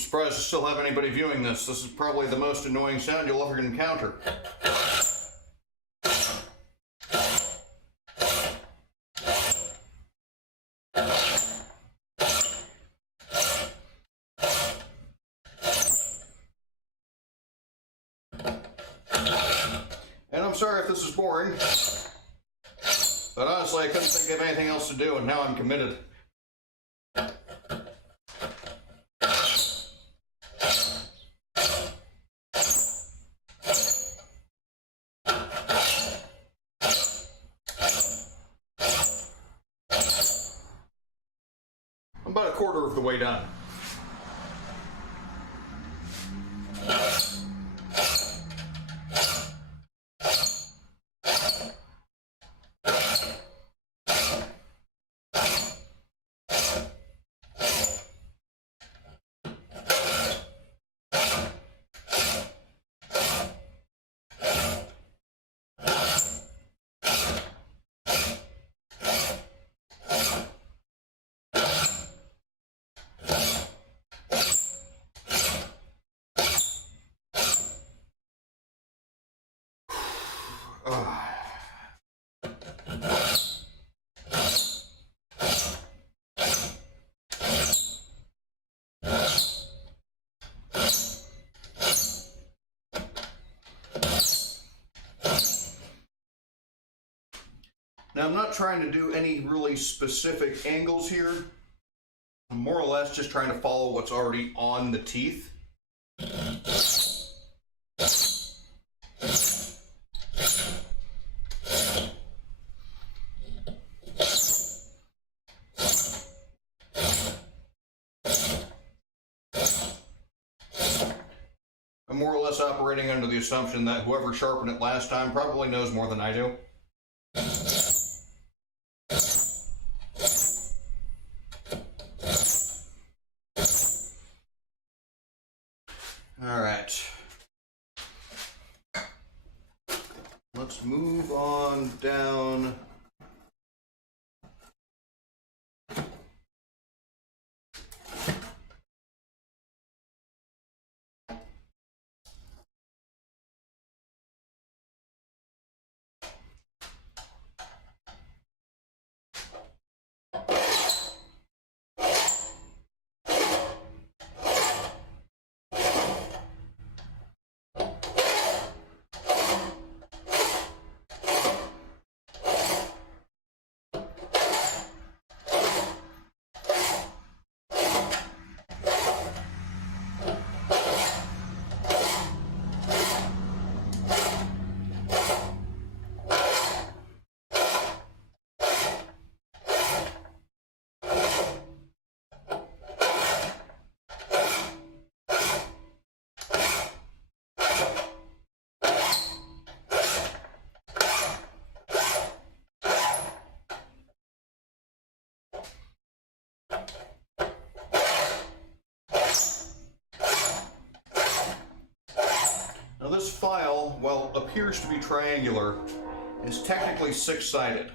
surprised to still have anybody viewing this. This is probably the most annoying sound you'll ever encounter. And I'm sorry if this is boring, but honestly I couldn't think of anything else to do, and now I'm committed. I'm about a quarter of the way done. Now, I'm not trying to do any really specific angles here. I'm more or less just trying to follow what's already on the teeth. I'm more or less operating under the assumption that whoever sharpened it last time probably knows more than I do. Alright. Let's move on down. This file, while appears to be triangular, is technically six-sided.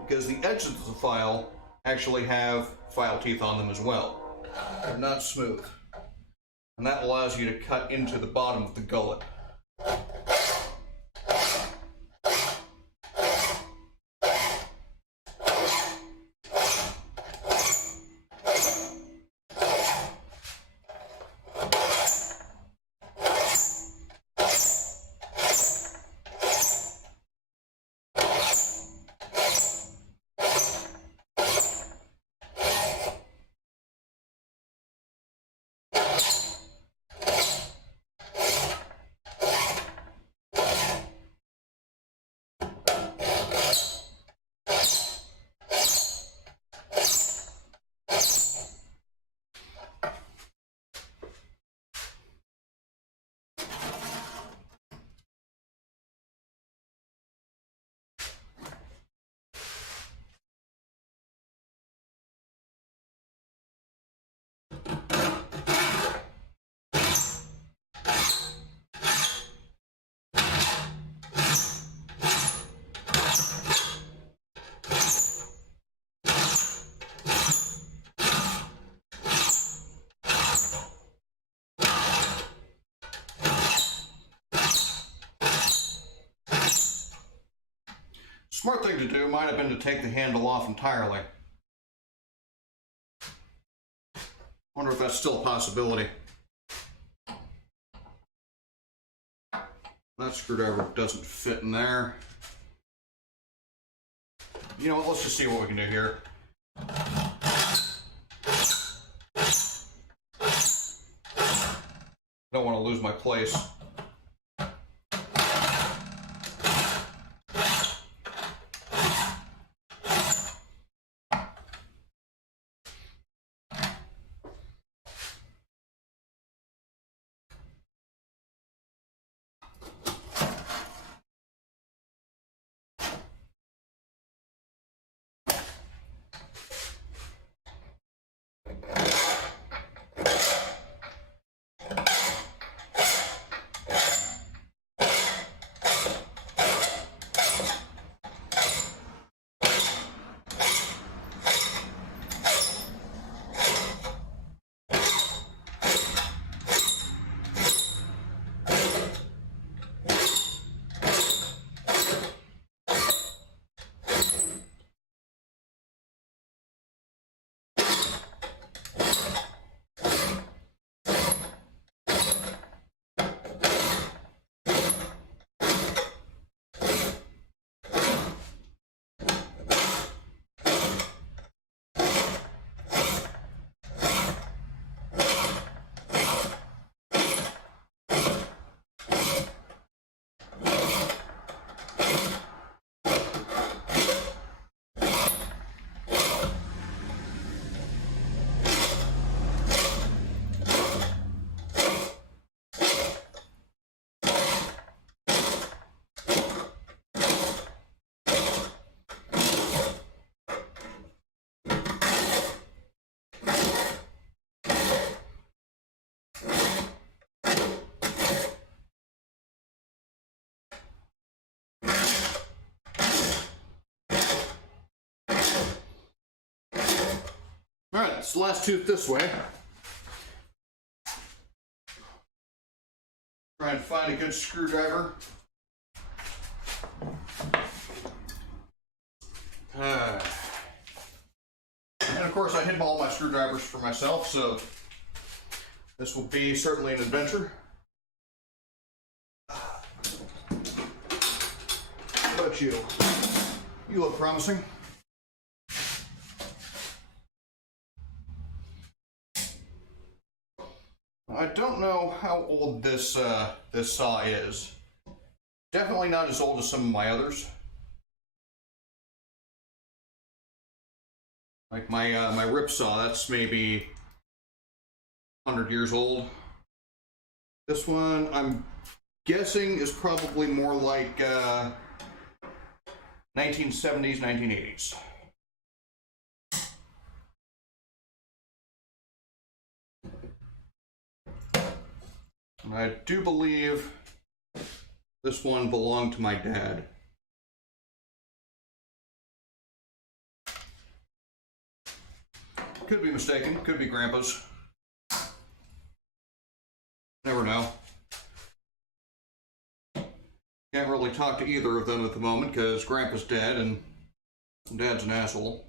Because the edges of the file actually have file teeth on them as well. They're not smooth. And that allows you to cut into the bottom of the gullet. Smart thing to do might have been to take the handle off entirely. Wonder if that's still a possibility. That screwdriver doesn't fit in there. You know what, let's just see what we can do here. Don't want to lose my place. Alright, it's the last tooth this way. Try and find a good screwdriver. And of course I hid all my screwdrivers for myself, so this will be certainly an adventure. How about you? You look promising. I don't know how old this saw is. Definitely not as old as some of my others. Like my rip saw, that's maybe 100 years old. This one, I'm guessing, is probably more like 1970s, 1980s. And I do believe this one belonged to my dad. Could be mistaken, could be Grandpa's. Never know. Can't really talk to either of them at the moment because Grandpa's dead and Dad's an asshole.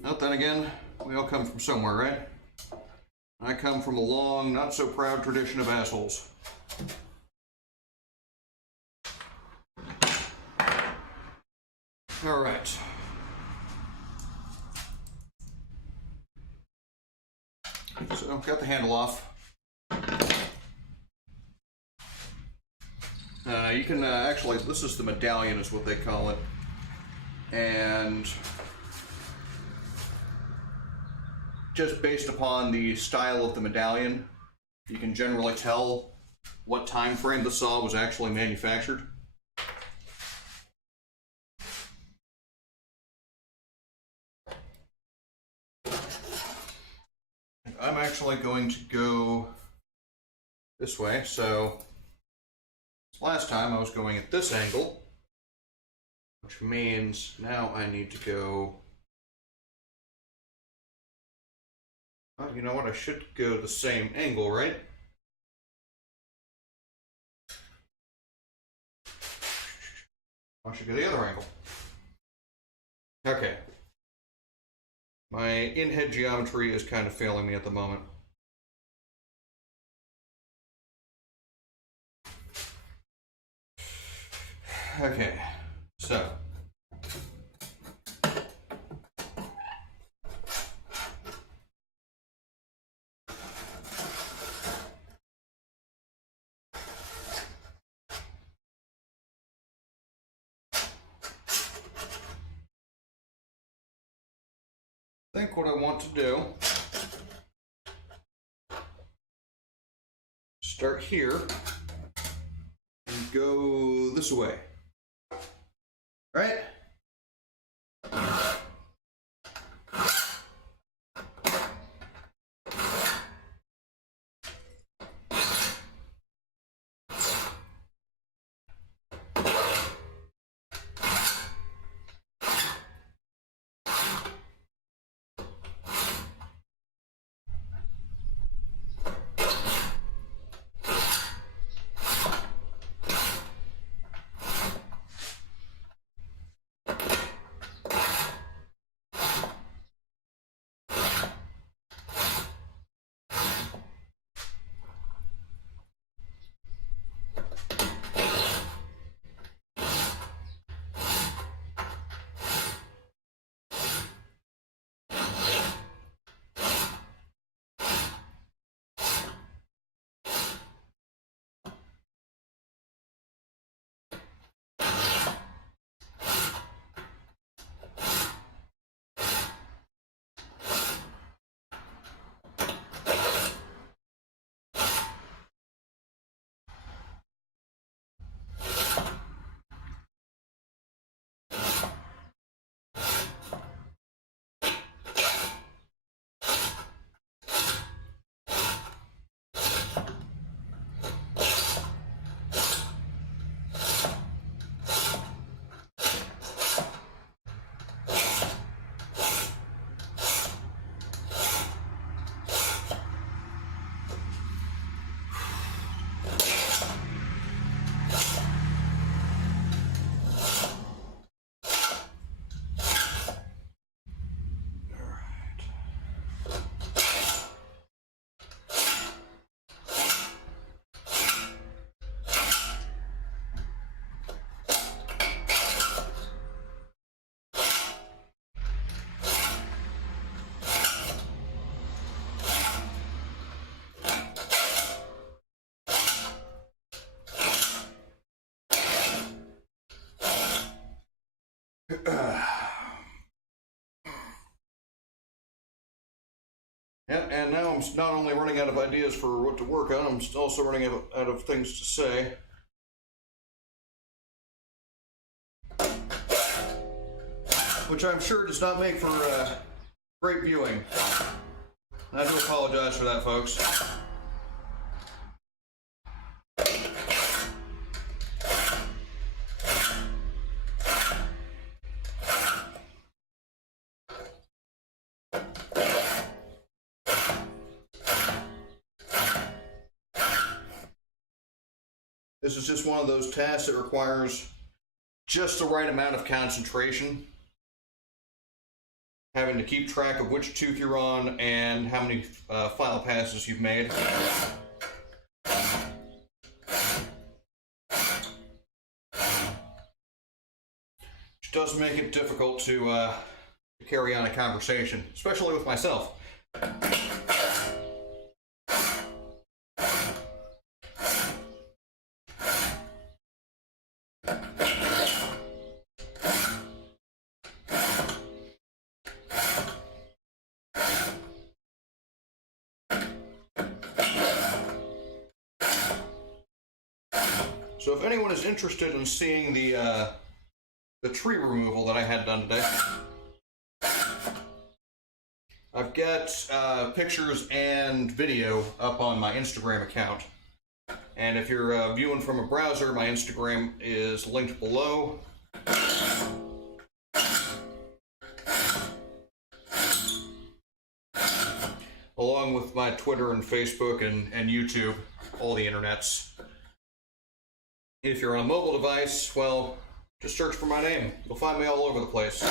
But then again, we all come from somewhere, right? I come from a long, not so proud tradition of assholes. All right. So, got the handle off. You can actually, this is the medallion is what they call it. And just based upon the style of the medallion, you can generally tell what time frame the saw was actually manufactured. I'm actually going to go this way, so last time I was going at this angle, which means now I need to go Oh, you know what? I should go the same angle, right? I should go the other angle. Okay. My in-head geometry is kind of failing me at the moment. Okay, so. I think what I want to do, start here and go this way. Right? Yeah, and now I'm not only running out of ideas for what to work on, I'm also running out of things to say. Which I'm sure does not make for great viewing. I do apologize for that, folks. This is just one of those tasks that requires just the right amount of concentration. Having to keep track of which tooth you're on and how many final passes you've made. Which does make it difficult to carry on a conversation, especially with myself. So if anyone is interested in seeing the tree removal that I had done today, I've got pictures and video up on my Instagram account. And if you're viewing from a browser, my Instagram is linked below. Along along with my Twitter and Facebook and YouTube, all the internets. If you're on a mobile device, well, just search for my name. You'll find me all over the place.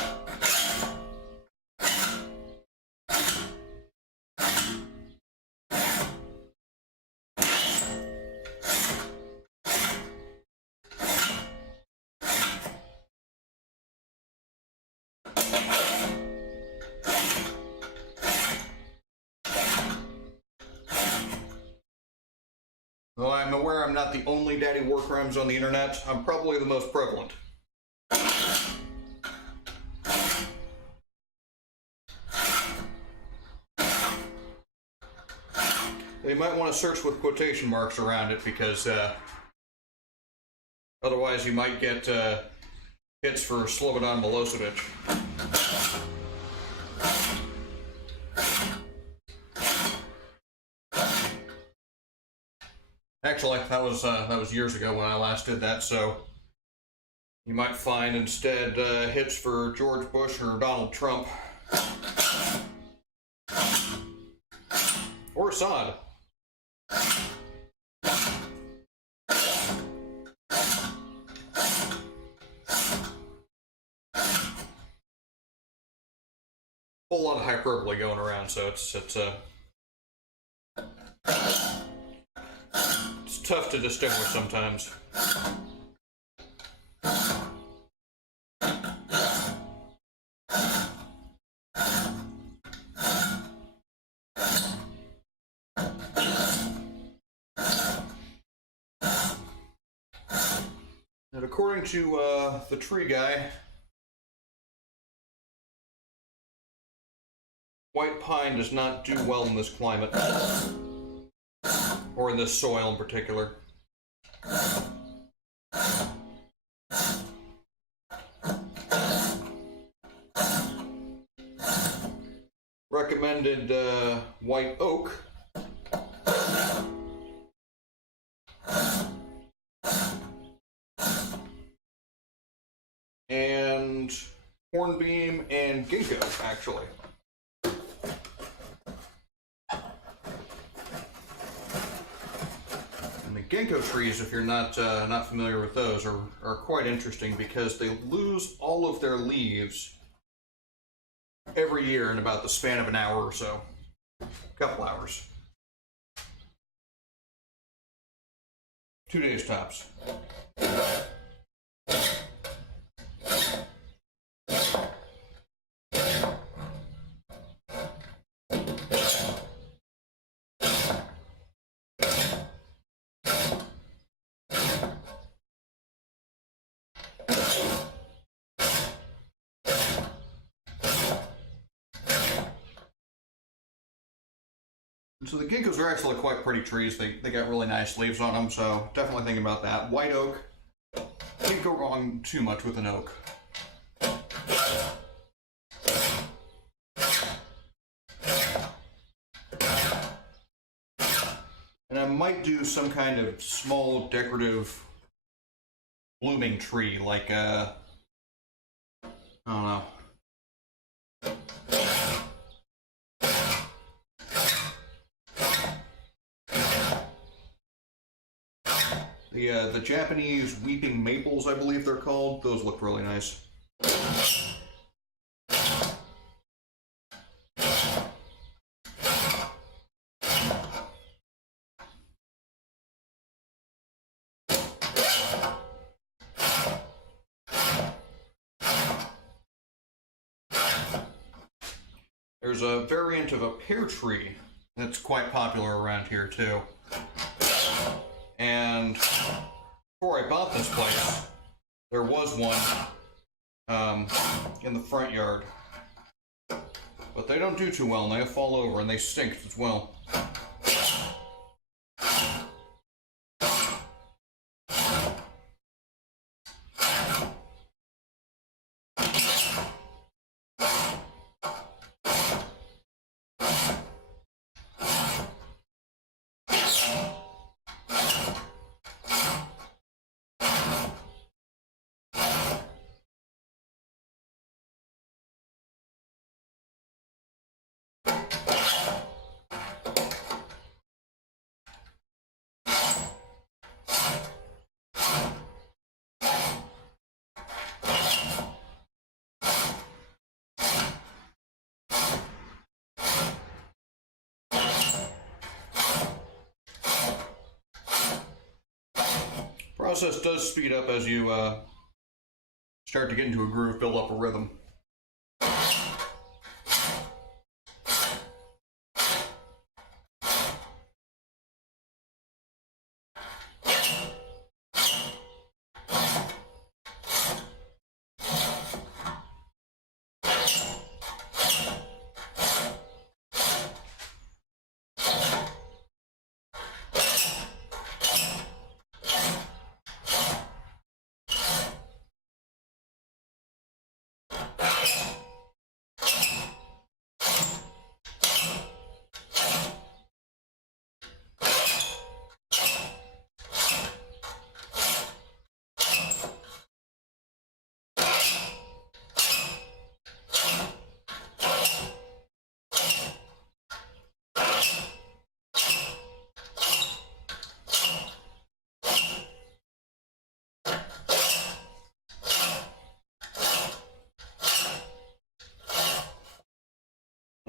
Though I'm aware I'm not the only Daddy Warcrimes on the internet, I'm probably the most prevalent. You might want to search with quotation marks around it because otherwise you might get hits for Slobodan Milosevic. Actually, that was years ago when I last did that, so you might find instead hits for George Bush or Donald Trump. Or Assad. Whole lot of hyperbole going around, so it's tough to distinguish sometimes. And according to the tree guy, white pine does not do well in this climate, or in this soil in particular. Recommended white oak. And hornbeam and ginkgo, actually. Ginkgo trees, if you're not familiar with those, are quite interesting because they lose all of their leaves every year in about the span of an hour or so. A couple hours. 2 days tops. So the ginkgos are actually quite pretty trees. They got really nice leaves on them, so definitely think about that. White oak, can't go wrong too much with an oak. And I might do some kind of small decorative blooming tree, like I don't know. The Japanese weeping maples, I believe they're called. Those look really nice. There's a variant of a pear tree that's quite popular around here too. And before I bought this place, there was one in the front yard. But they don't do too well, and they fall over, and they stink as well. process does speed up as you start to get into a groove, build up a rhythm.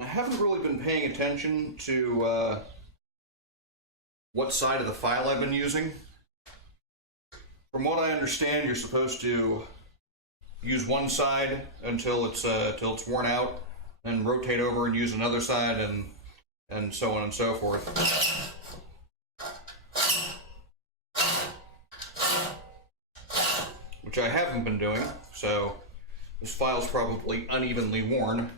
I haven't really been paying attention to what side of the file I've been using. From what I understand, you're supposed to use one side until it's worn out, and rotate over and use another side, and so on and so forth. Which I haven't been doing, so this file's probably unevenly worn.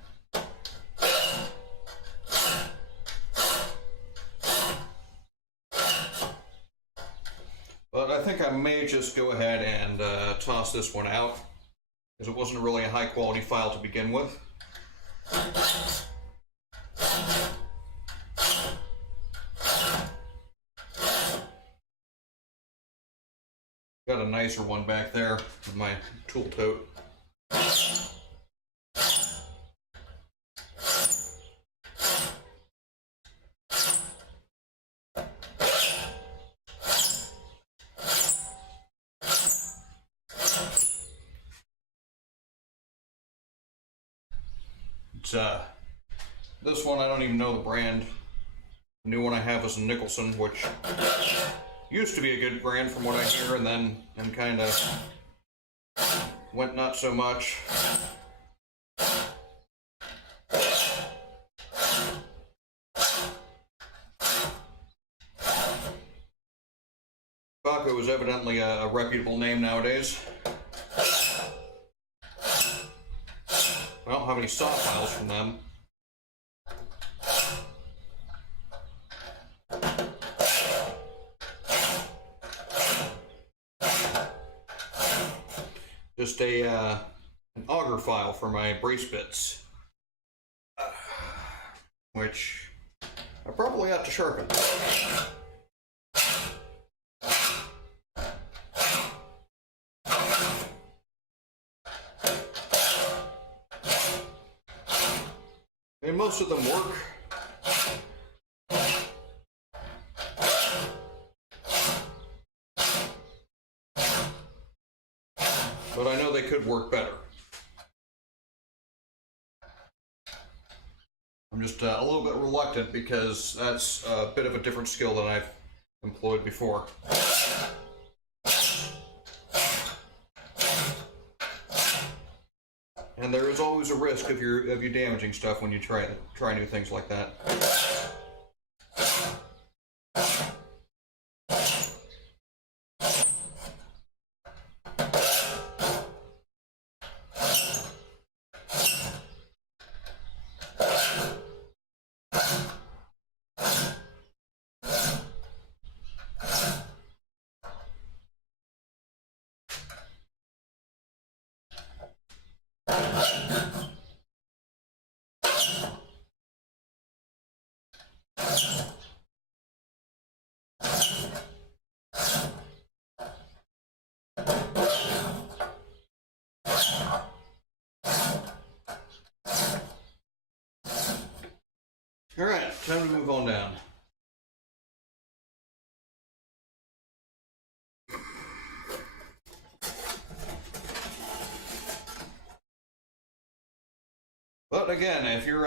But I think I may just go ahead and toss this one out, because it wasn't really a high quality file to begin with. Got a nicer one back there with my tool tote. This one I don't even know the brand. The new one I have is a Nicholson, which used to be a good brand from what I hear, and then kind of went not so much. Baco is evidently a reputable name nowadays. I don't have any saw files from them. Just an auger file for my brace bits, which I probably ought to sharpen. I mean, most of them work. But I know they could work better. I'm just a little bit reluctant because that's a bit of a different skill than I've employed before. And there is always a risk of you damaging stuff when you try new things like that. Alright, time to move on down. But again, if you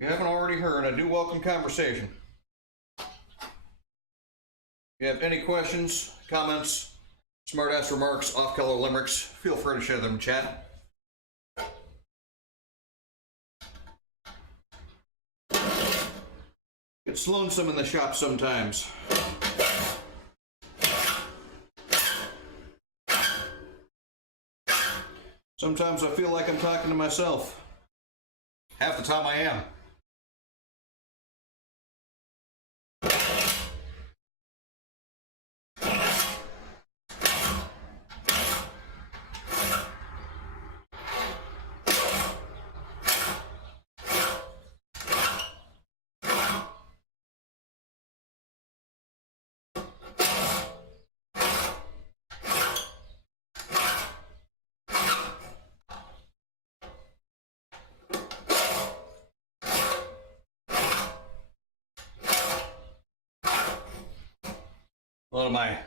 haven't already heard, I do welcome conversation. you have any questions, comments, smart-ass remarks, off-color limericks, feel free to share them in chat. It's lonesome in the shop sometimes. Sometimes I feel like I'm talking to myself. Half the time I am. A lot of my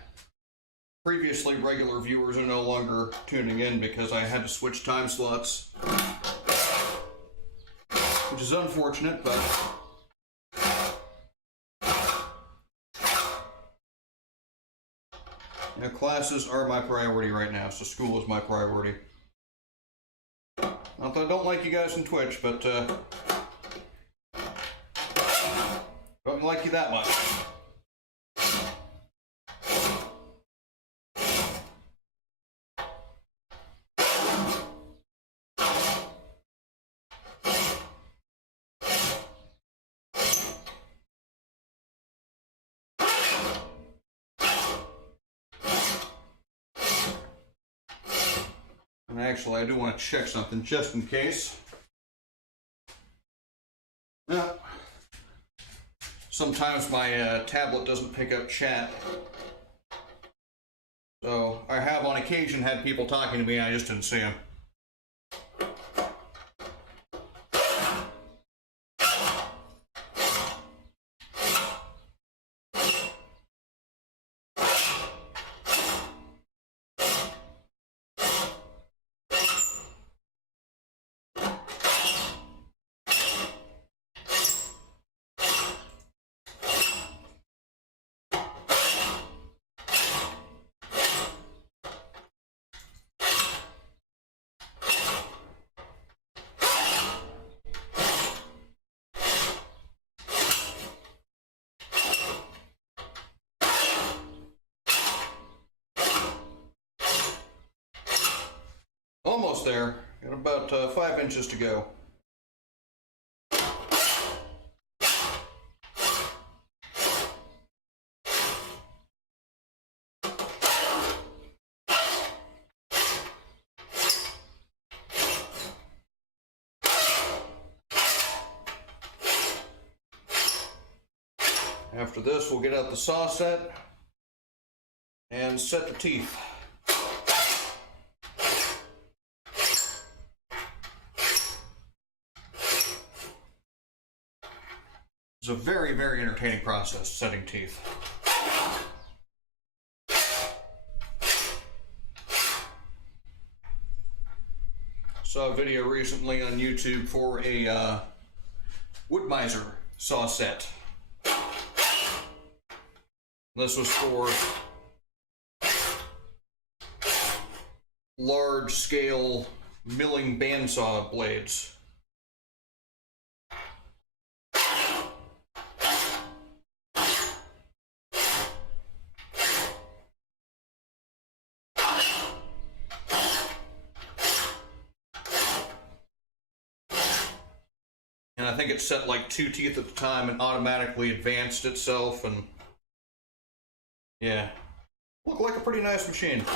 previously regular viewers are no longer tuning in because I had to switch time slots, which is unfortunate, but you know, classes are my priority right now, so school is my priority. Not that I don't like you guys on Twitch, but don't like you that much. And actually, I do want to check something just in case. Now, sometimes my tablet doesn't pick up chat. So I have on occasion had people talking to me and I just didn't see them. Almost there. Got about 5 inches to go. After this, we'll get out the saw set and set the teeth. It's a very, very entertaining process, setting teeth. Saw a video recently on YouTube for a wood miser saw set. This was for large-scale milling bandsaw blades. And I think it set like 2 teeth at the time and automatically advanced itself, and yeah, looked like a pretty nice machine. Of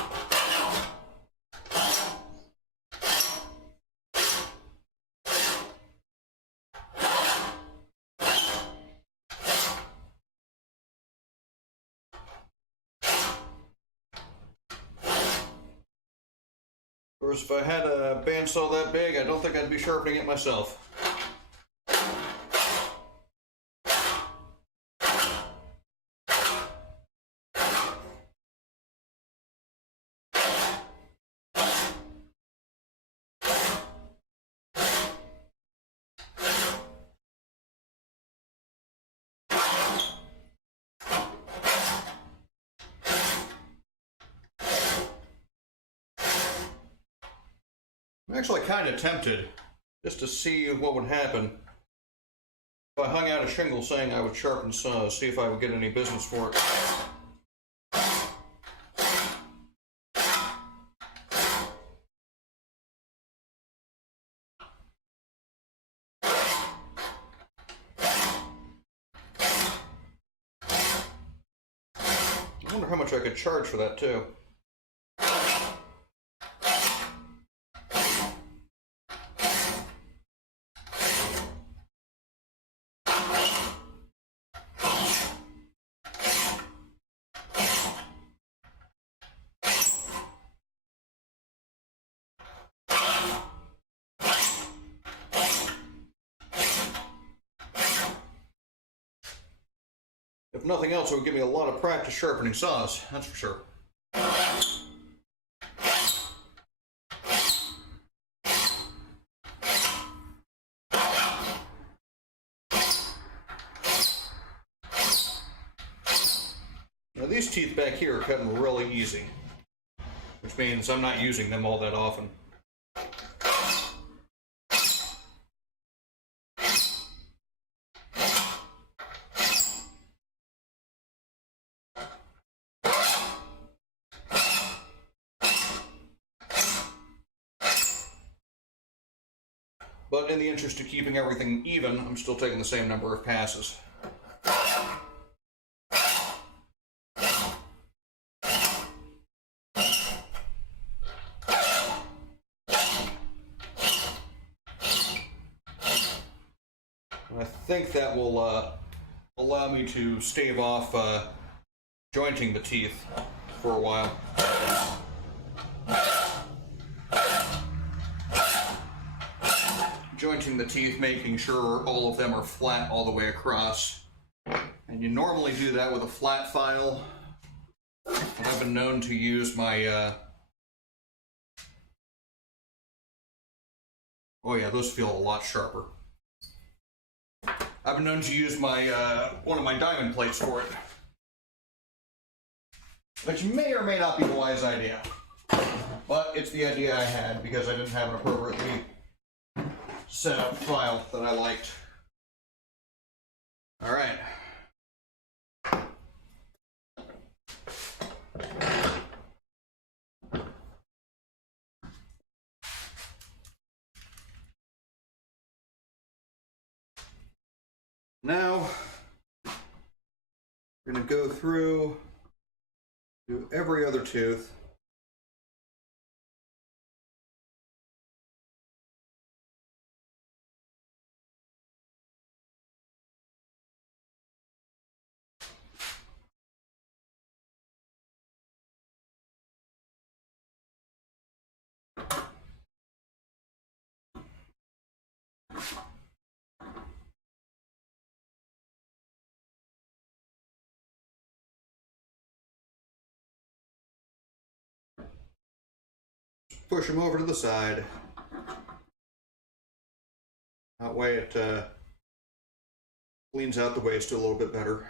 course, if I had a bandsaw that big, I don't think I'd be sharpening it myself. I'm actually kind of tempted just to see what would happen if I hung out a shingle saying I would sharpen saws, see if I would get any business for it. I wonder how much I could charge for that too. If nothing else, it would give me a lot of practice sharpening saws, that's for sure. Now these teeth back here are cutting really easy, which means I'm not using them all that often. But in the interest of keeping everything even, I'm still taking the same number of passes. And I think that will allow me to stave off jointing the teeth for a while. Jointing the teeth, making sure all of them are flat all the way across. And you normally do that with a flat file. And I've been known to use my oh yeah, those feel a lot sharper. I've been known to use my one of my diamond plates for it, which may or may not be a wise idea, but it's the idea I had because I didn't have an appropriately set up file that I liked. All right. Now, we're going to go through to every other tooth. Push them over to the side. That way it cleans out the waste a little bit better.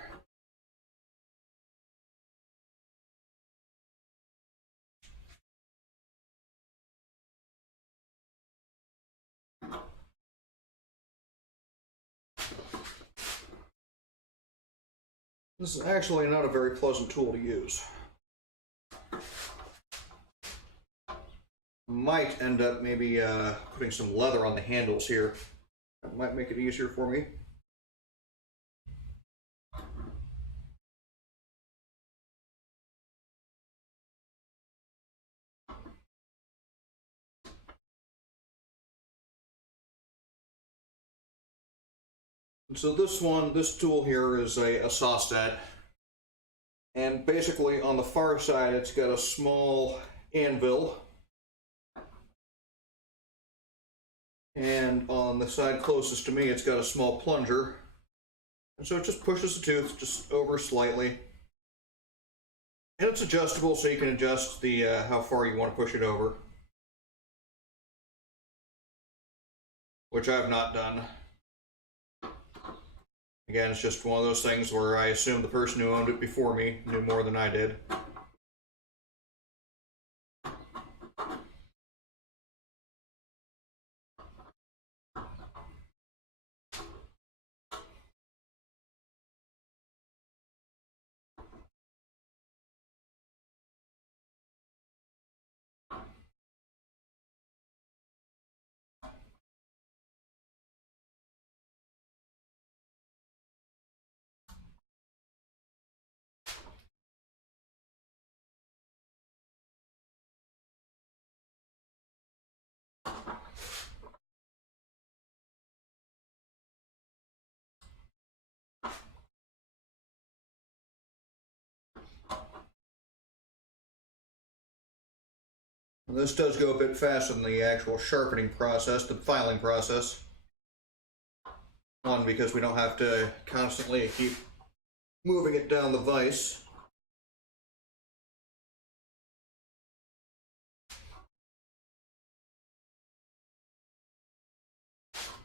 This is actually not a very pleasant tool to use. Might end up maybe putting some leather on the handles here. That might make it easier for me. And so this tool here is a saw set. And basically on the far side it's got a small anvil. And on the side closest to me, it's got a small plunger. And so it just pushes the tooth just over slightly. And it's adjustable, so you can adjust the how far you want to push it over. Which I've not done. Again, it's just one of those things where I assume the person who owned it before me knew more than I did. This does go a bit faster than the actual sharpening process, the filing process. One, because we don't have to constantly keep moving it down the vise.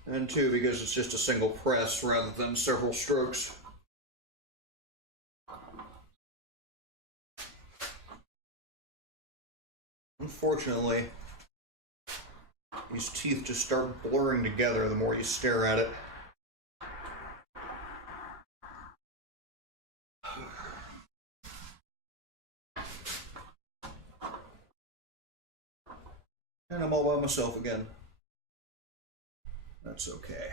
And two, because it's just a single press rather than several strokes. Unfortunately, these teeth just start blurring together the more you stare at it. And I'm all by myself again. That's okay.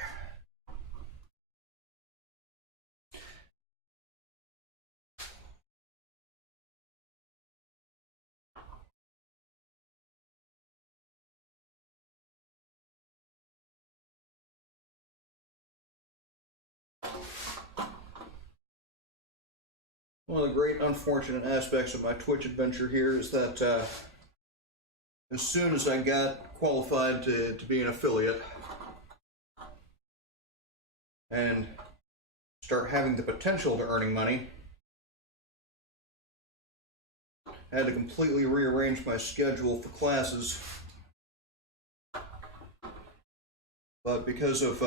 One of the great unfortunate aspects of my Twitch adventure here is that as soon as I got qualified to be an affiliate and start having the potential to earning money, I had to completely rearrange my schedule for classes. But because of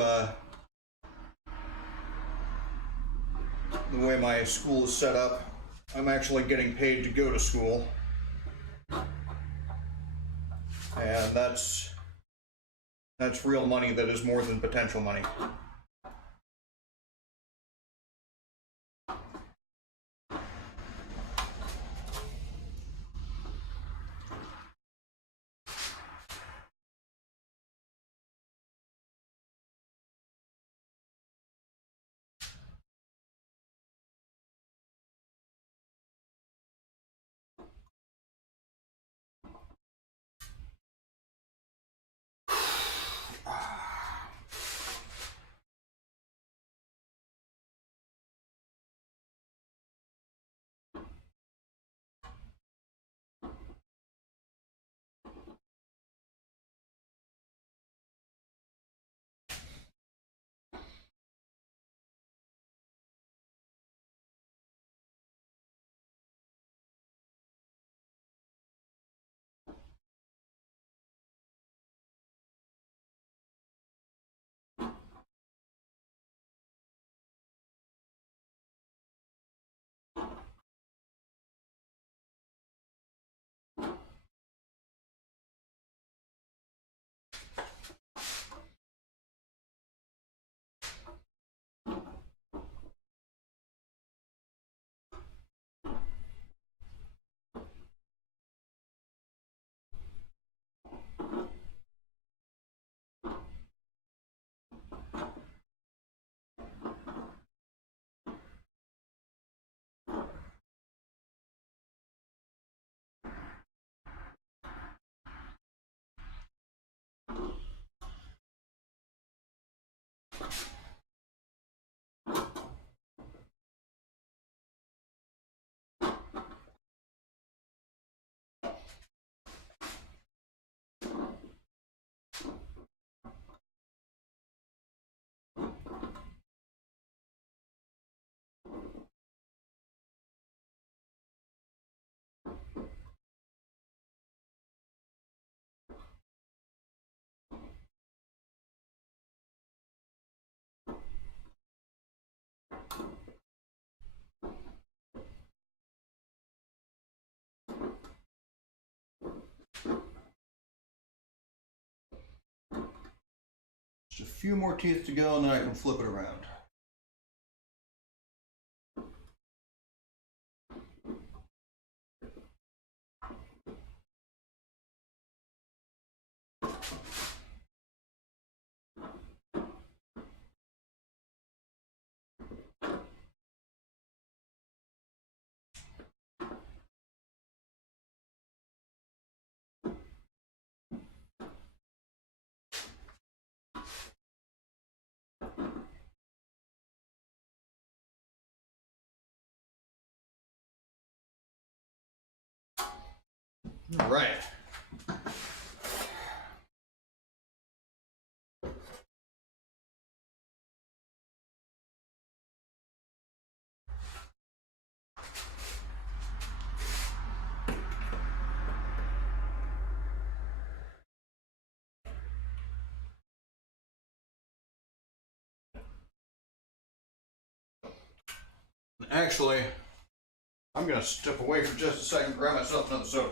the way my school is set up, I'm actually getting paid to go to school. And that's real money that is more than potential money. Just a few more teeth to go and then I can flip it around. All right. Actually, I'm going to step away for just a second and grab myself another soda.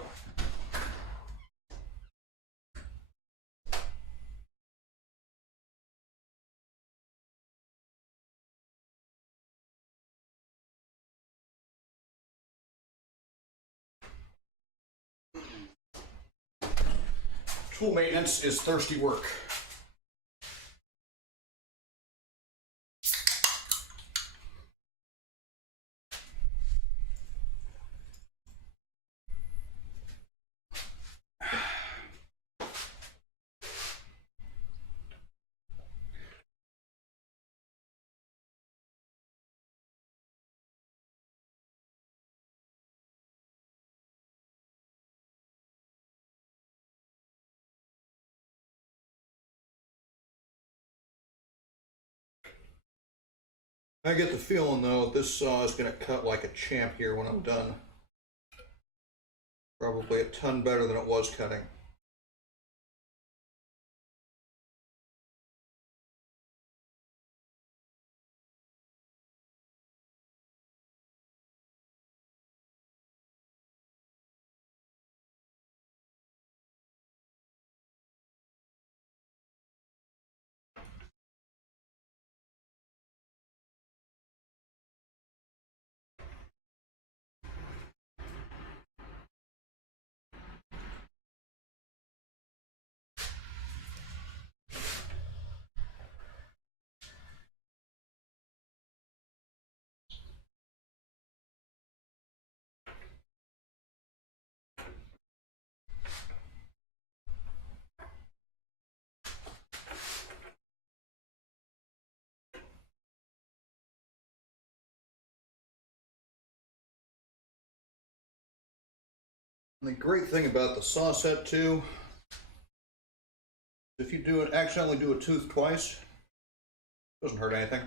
Tool maintenance is thirsty work. I get the feeling though this saw is going to cut like a champ here when I'm done. Probably a ton better than it was cutting. And the great thing about the saw set too, if you do it, accidentally do a tooth twice, it doesn't hurt anything.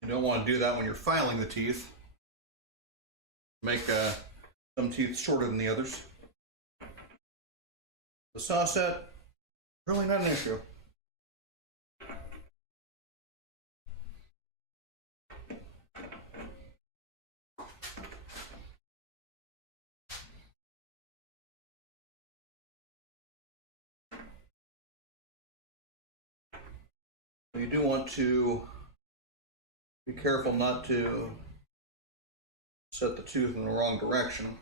You don't want to do that when you're filing the teeth. Make some teeth shorter than the others. The saw set, really not an issue. You do want to be careful not to set the tooth in the wrong direction.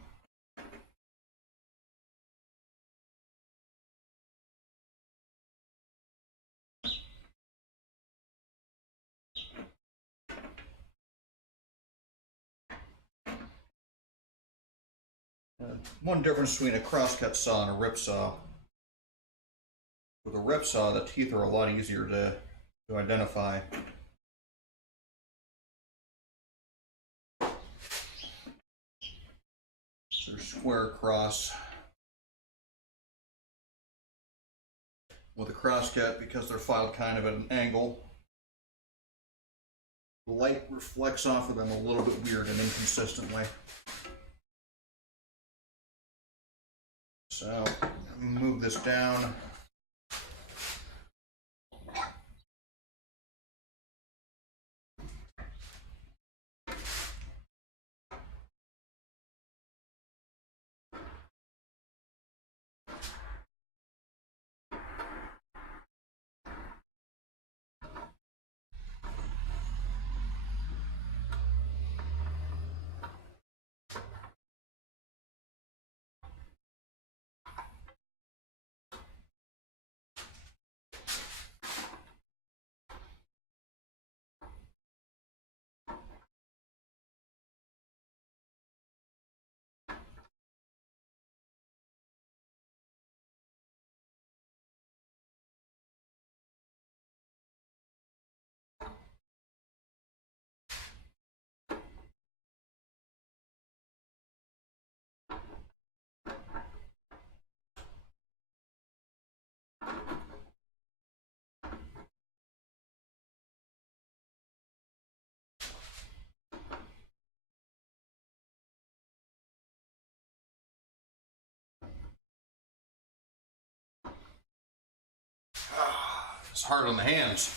One difference between a crosscut saw and a rip saw. With a rip saw, the teeth are a lot easier to identify. They're square across. With a crosscut, because they're filed kind of at an angle, the light reflects off of them a little bit weird and inconsistently. So, move this down. It's hard on the hands.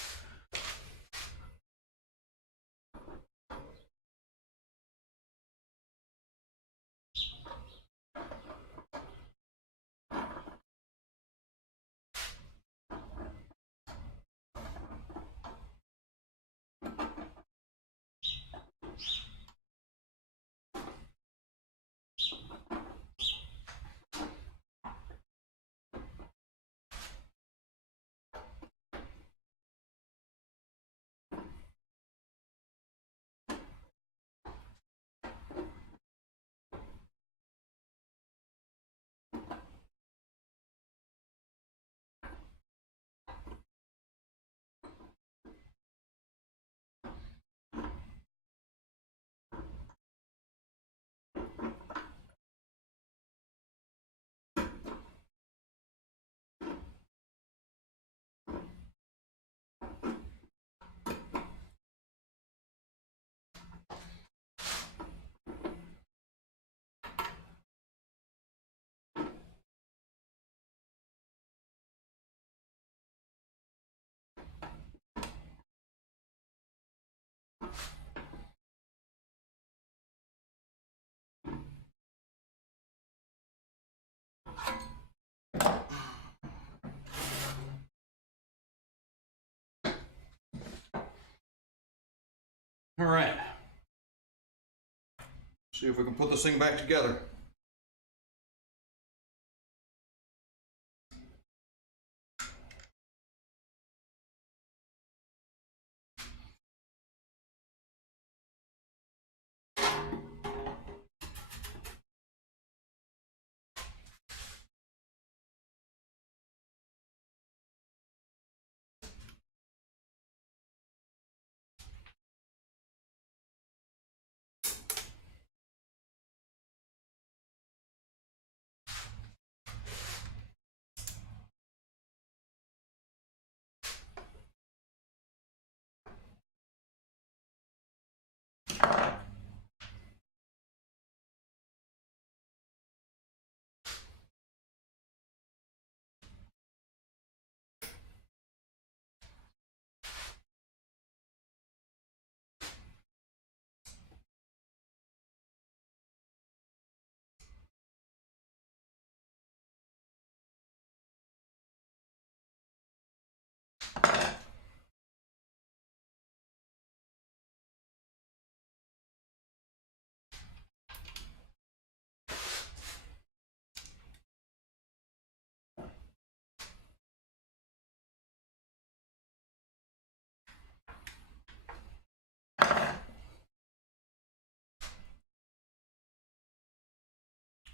All right. See if we can put this thing back together.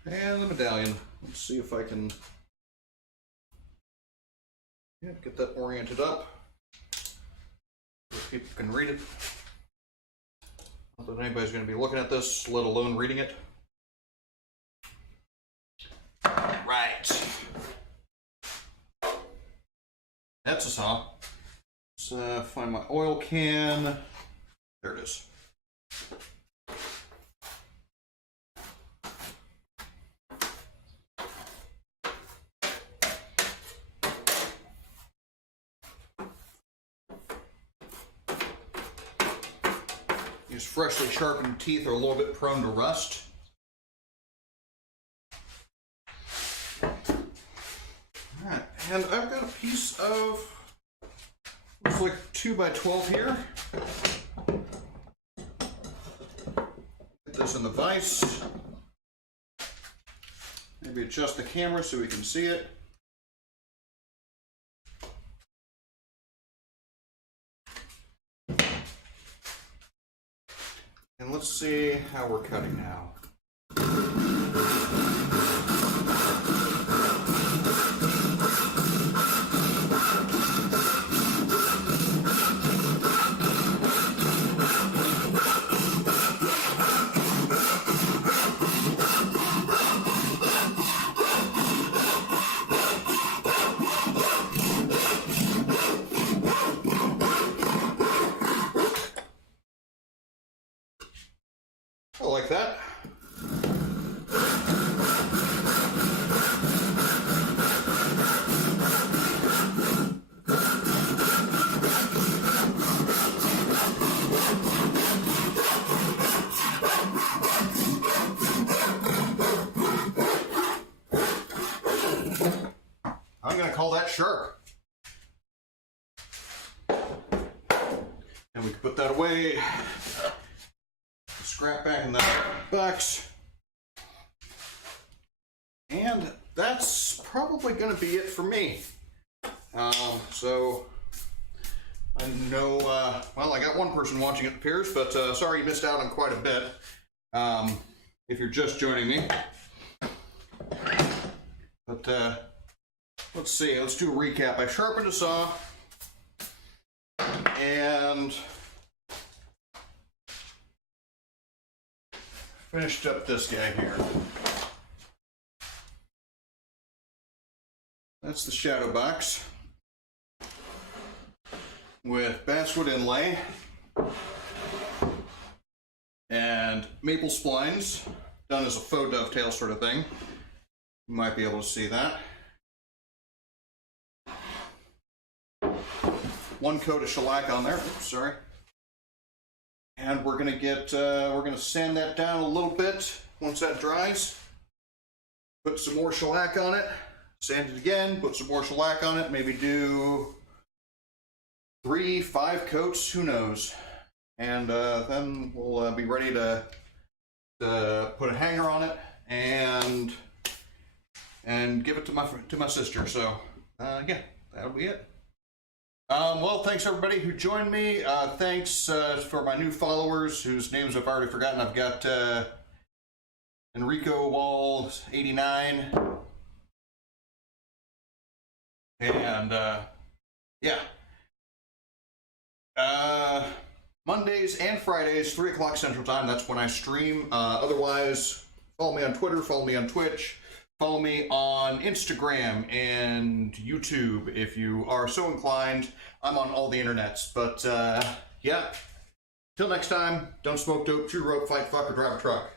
And the medallion. Let's see if I can get that oriented up so people can read it. Not that anybody's going to be looking at this, let alone reading it. Right. That's a saw. Let's find my oil can. There it is. These freshly sharpened teeth are a little bit prone to rust. Alright, and I've got a piece of, looks like 2x12 here. Get this in the vise. Maybe adjust the camera so we can see it. And let's see how we're cutting now. I like that. sharp. And we can put that away. Scrap back in the box. And that's probably going to be it for me. So I know, well, I got one person watching, it appears, but sorry you missed out on quite a bit. If you're just joining me. But let's see, let's do a recap. I sharpened a saw and finished up this guy here. That's the shadow box with basswood inlay and maple splines done as a faux dovetail sort of thing. You might be able to see that. One coat of shellac on there. Oops, sorry. And we're gonna get we're gonna sand that down a little bit once that dries. Put some more shellac on it. Sand it again. Put some more shellac on it. Maybe do 3, 5 coats. Who knows? And then we'll be ready to put a hanger on it and give it to my sister. So yeah, that'll be it. Well, thanks everybody who joined me. Thanks for my new followers whose names I've already forgotten. I've got Enrico Wall 89 and yeah. Mondays and Fridays, 3 o'clock Central Time. That's when I stream. Otherwise, follow me on Twitter, follow me on Twitch, follow me on Instagram and YouTube if you are so inclined. I'm on all the internets. But yeah, till next time, don't smoke dope, chew rope, fight, fuck, or drive a truck.